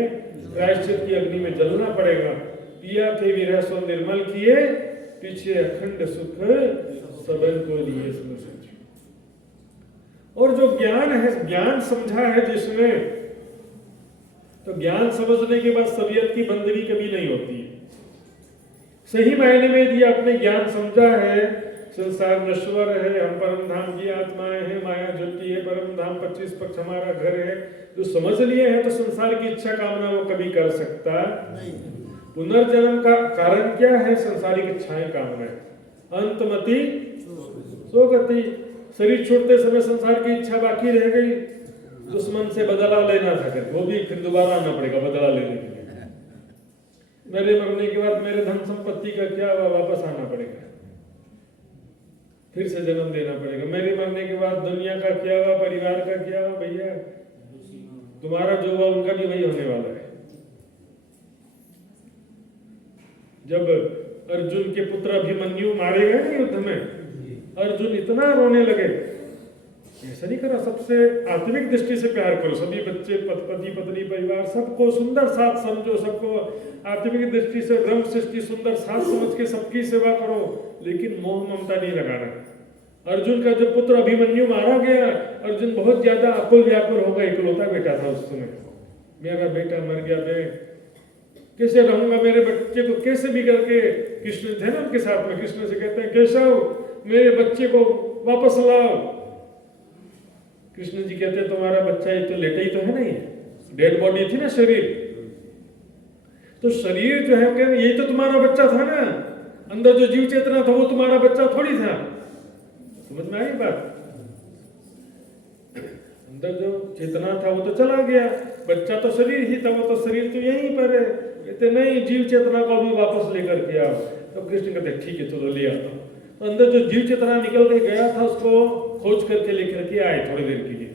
प्रायश्चित की अग्नि में जलना पड़ेगा। पिया थे विरह सो निर्मल किए, पीछे अखंड सुख सबन को लिए। और जो ज्ञान है, ज्ञान समझा है जिसने, तो ज्ञान समझने के बाद तबीयत की बंदगी कभी नहीं होती है। सही मायने में यदि आपने ज्ञान समझा है, संसार नश्वर है, हम परम धाम की आत्माएं हैं, माया झूठी है, परम धाम 25 पक्ष हमारा घर है, जो समझ लिए हैं तो संसार की इच्छा कामना वो कभी कर सकता नहीं। पुनर्जन्म का कारण क्या है? संसारिक इच्छाएं कामनाएं, अंतमति सोगति। शरीर छोड़ते समय संसार की इच्छा बाकी रह गई, दुश्मन से बदला लेना था, वो भी फिर दोबारा आना पड़ेगा बदला लेने के लिए। मेरे मरने के बाद मेरे धन संपत्ति का क्या हुआ, वापस आना पड़ेगा, फिर से जन्म देना पड़ेगा। मेरे मरने के बाद दुनिया का क्या हुआ, परिवार का क्या हुआ, भैया तुम्हारा जो हुआ उनका भी वही होने वाला है। जब अर्जुन के पुत्र अभिमन्यु मारे गए ना युद्ध में, अर्जुन इतना रोने लगे, ऐसा नहीं करो, सबसे आत्मिक दृष्टि से प्यार करो, सभी बच्चे, पति पत्नी परिवार सबको सुंदर साथ समझो, सबको आत्मिक दृष्टि से ब्रह्म सृष्टि सुंदर साथ समझ के सबकी सेवा करो, लेकिन मोह ममता नहीं लगाना। अर्जुन का जो पुत्र अभिमन्यु मारा गया, अर्जुन बहुत ज्यादा अकुल व्याकुल हो गया, इकलौता बेटा था उस समय, मेरा बेटा मर गया, मैं कैसे रहूंगा, मेरे बच्चे को कैसे भी करके, कृष्ण थे ना उनके साथ में, कृष्ण से कहते हैं केशव मेरे बच्चे को वापस लाओ। कृष्ण जी कहते हैं तुम्हारा बच्चा ये तो लेटा ही तो है ना, ये डेड बॉडी थी ना शरीर, तो शरीर जो है ये तो तुम्हारा बच्चा था ना, अंदर जो जीव चेतना था वो तुम्हारा बच्चा थोड़ी था। समझ में आई बात? अंदर जो चेतना था वो तो चला गया, बच्चा तो शरीर ही था, वो तो शरीर तो यहीं पर है। कहते नहीं, जीव चेतना को भी वापस लेकर के आओ। तो कृष्ण कहते ठीक है चलो ले आता हूं। तो अंदर जो जीव चेतना निकल के गया था उसको खोज करके लेकर के आए थोड़ी देर के लिए।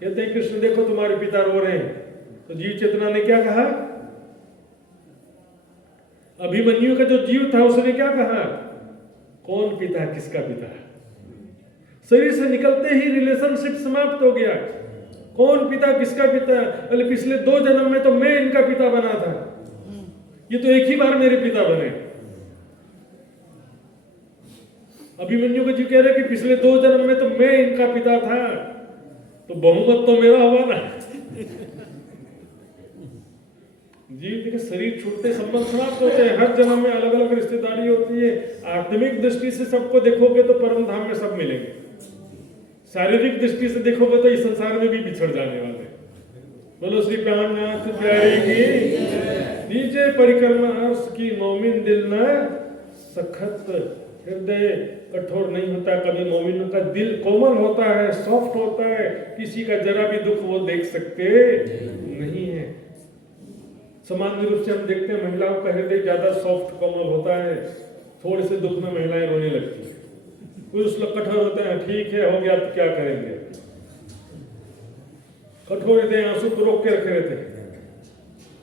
कहते हैं कृष्ण देखो तुम्हारे पिता रो रहे हैं। तो जीव चेतना ने क्या कहा? अभिमन्यु का जो जीव था उसने क्या कहा? कौन पिता किसका पिता? शरीर से निकलते ही रिलेशनशिप समाप्त हो गया। कौन पिता किसका पिता? अरे पिछले 2 जन्म में तो मैं इनका पिता बना था, ये तो एक ही बार मेरे पिता बने। अभिमन्यु को जी कह रहे कि पिछले 2 जन्म में तो मैं इनका पिता था, तो बहुमत तो मेरा हुआ ना। जीव के शरीर छूटते संबंध समाप्त होते हैं, हर जन्म में अलग अलग रिश्तेदारी होती है। आत्मिक दृष्टि से सबको देखोगे तो परम धाम में सब मिलेंगे, शारीरिक दृष्टि से देखोगे तो इस संसार में भी बिछड़ जाने वाले। बोलो श्री प्राणनाथ प्यारी की नीचे परिक्रमा अर्श की मोमिन दिल न सखत, हृदय कठोर नहीं होता। कभी मोमिन का दिल कोमल होता है, सॉफ्ट होता है, किसी का जरा भी दुख वो देख सकते नहीं है। सामान्य रूप से हम देखते हैं महिलाओं का हृदय ज्यादा सॉफ्ट कोमल होता है, थोड़े से दुख में महिलाएं रोने लगती है। पुरुष लोग कठोर होते हैं, ठीक है हो गया तो क्या करेंगे, कठोर हृदय आंसू को रोक के रखे रहते हैं।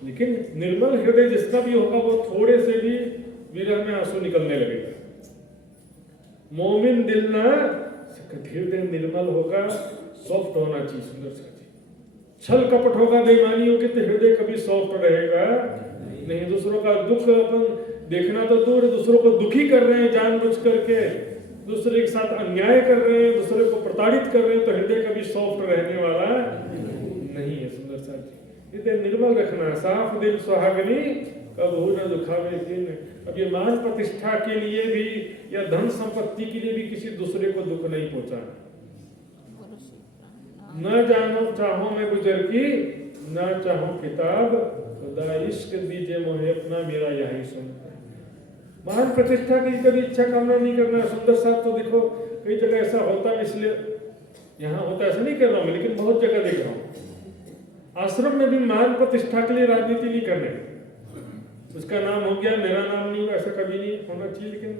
लेकिन निर्मल हृदय जिसका भी होगा वो थोड़े से भी विरह में आंसू निकलने लगेगा। मोमिन दिल ना हृदय निर्मल होगा, सॉफ्ट होना चाहिए, सुंदर सा। छल कपट होगा, बेईमानी होगी तो हृदय कभी सॉफ्ट रहेगा नहीं। दूसरों का दुख अपन देखना तो दूर, दूसरों को दुखी कर रहे हैं जानबूझ करके, दूसरे के साथ अन्याय कर रहे हैं, दूसरे को प्रताड़ित कर रहे हैं, तो हृदय कभी सॉफ्ट रहने वाला नहीं है। सुंदर सा हृदय निर्मल रखना, साफ दिल सुहागनी कबहू न दुखावे दिन। अब ये मान प्रतिष्ठा के लिए भी या धन संपत्ति के लिए भी किसी दूसरे को दुख नहीं पहुंचाना। न जानो चाहो मैं गुजर की, न चाहो किताब, खुदा इश्क दीजिए मोहे अपना, मेरा यही सुनता है। महान प्रतिष्ठा की कभी इच्छा कामना नहीं करना। सुंदर साथ तो देखो कई जगह ऐसा होता है, इसलिए यहाँ होता ऐसा नहीं कर रहा हूँ, लेकिन बहुत जगह देख रहा हूँ। आश्रम में भी महान प्रतिष्ठा के लिए राजनीति नहीं करने, उसका नाम हो गया मेरा नाम नहीं, ऐसा कभी नहीं होना चाहिए। लेकिन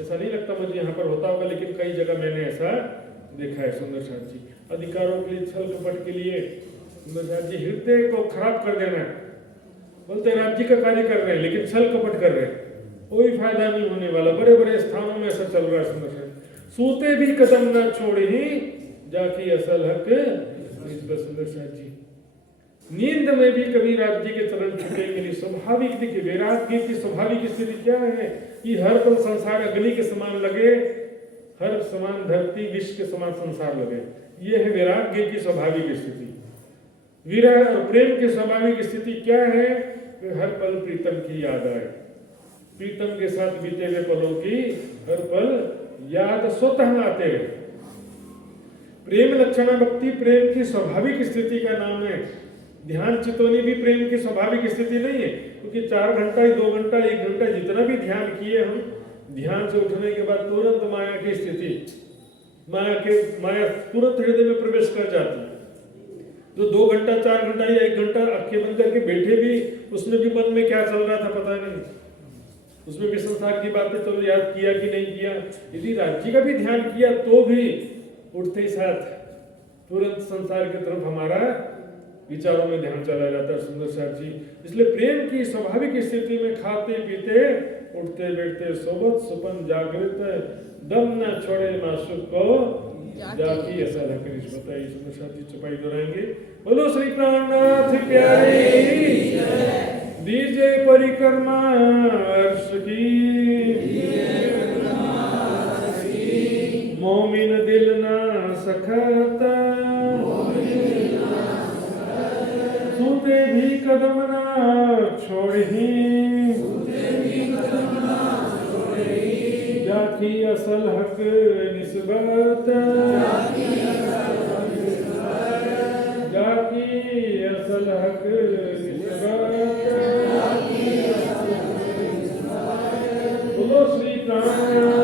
ऐसा नहीं लगता मुझे यहाँ पर होता होगा, लेकिन कई जगह मैंने ऐसा देखा है। सुंदर साथ जी अधिकारों के लिए, छल कपट के लिए, सुंदर साथ जी हृदय को खराब कर देना है। बोलते राज्य का कार्य कर रहे हैं लेकिन छल कपट कर रहे हैं, कोई फायदा नहीं होने वाला। बड़े बड़े स्थानों में ऐसा चल रहा है। सुंदर साथ सूते भी कदम न छोड़े ही जाके असल हक। सुंदर साथ जी नींद में भी कभी राज्य के चरण छूटेंगे नहीं। स्वाभाविक देखिए वैराग्य की स्वाभाविक स्थिति क्या है कि हर पल संसार अग्नि के समान लगे, हर समान धरती विश्व के समान संसार लगे। ये है वैराग्य की स्वाभाविक स्थिति। विरह और प्रेम की स्वाभाविक स्थिति क्या है? हर पल प्रीतम की याद आए, प्रीतम के साथ बीते हुए पलों की हर पल याद स्वतः आते हैं। प्रेम लक्षणा भक्ति प्रेम की स्वाभाविक स्थिति का नाम है। ध्यान चितौनी भी प्रेम की स्वाभाविक स्थिति नहीं है, क्योंकि 4 घंटा 2 घंटा 1 घंटा जितना भी ध्यान किए हम, ध्यान से उठने के बाद तुरंत माया की स्थिति, माया तुरंत हृदय में प्रवेश कर जाती है। जो 2 घंटा 4 घंटा या 1 घंटा आंखें बंद करके बैठे भी, उसमें भी मन में क्या चल रहा था पता नहीं, उसमें भी संसार की बातें चलो याद किया कि नहीं किया। यदि राज्य का भी ध्यान किया तो भी उठते ही साथ तुरंत संसार की तरफ हमारा विचारों में ध्यान चला जाता है। सुंदर साथ जी इसलिए प्रेम की स्वाभाविक स्थिति में खाते पीते उठते बैठते सोबत सुपन जागृत, दम न छोड़े मासूक को जाकी ऐसा रखकर इस बताइए सुनो शादी चपाई दोहराएंगे। बोलो श्री प्राणनाथ प्यारे दीजे परिक्रमा अर्श की मोमिन दिल ना सखत सूते भी कदम ना छोड़ही जाकी असल हक निस्बत जाकी असल हक निस्बत। बोलो श्री प्राण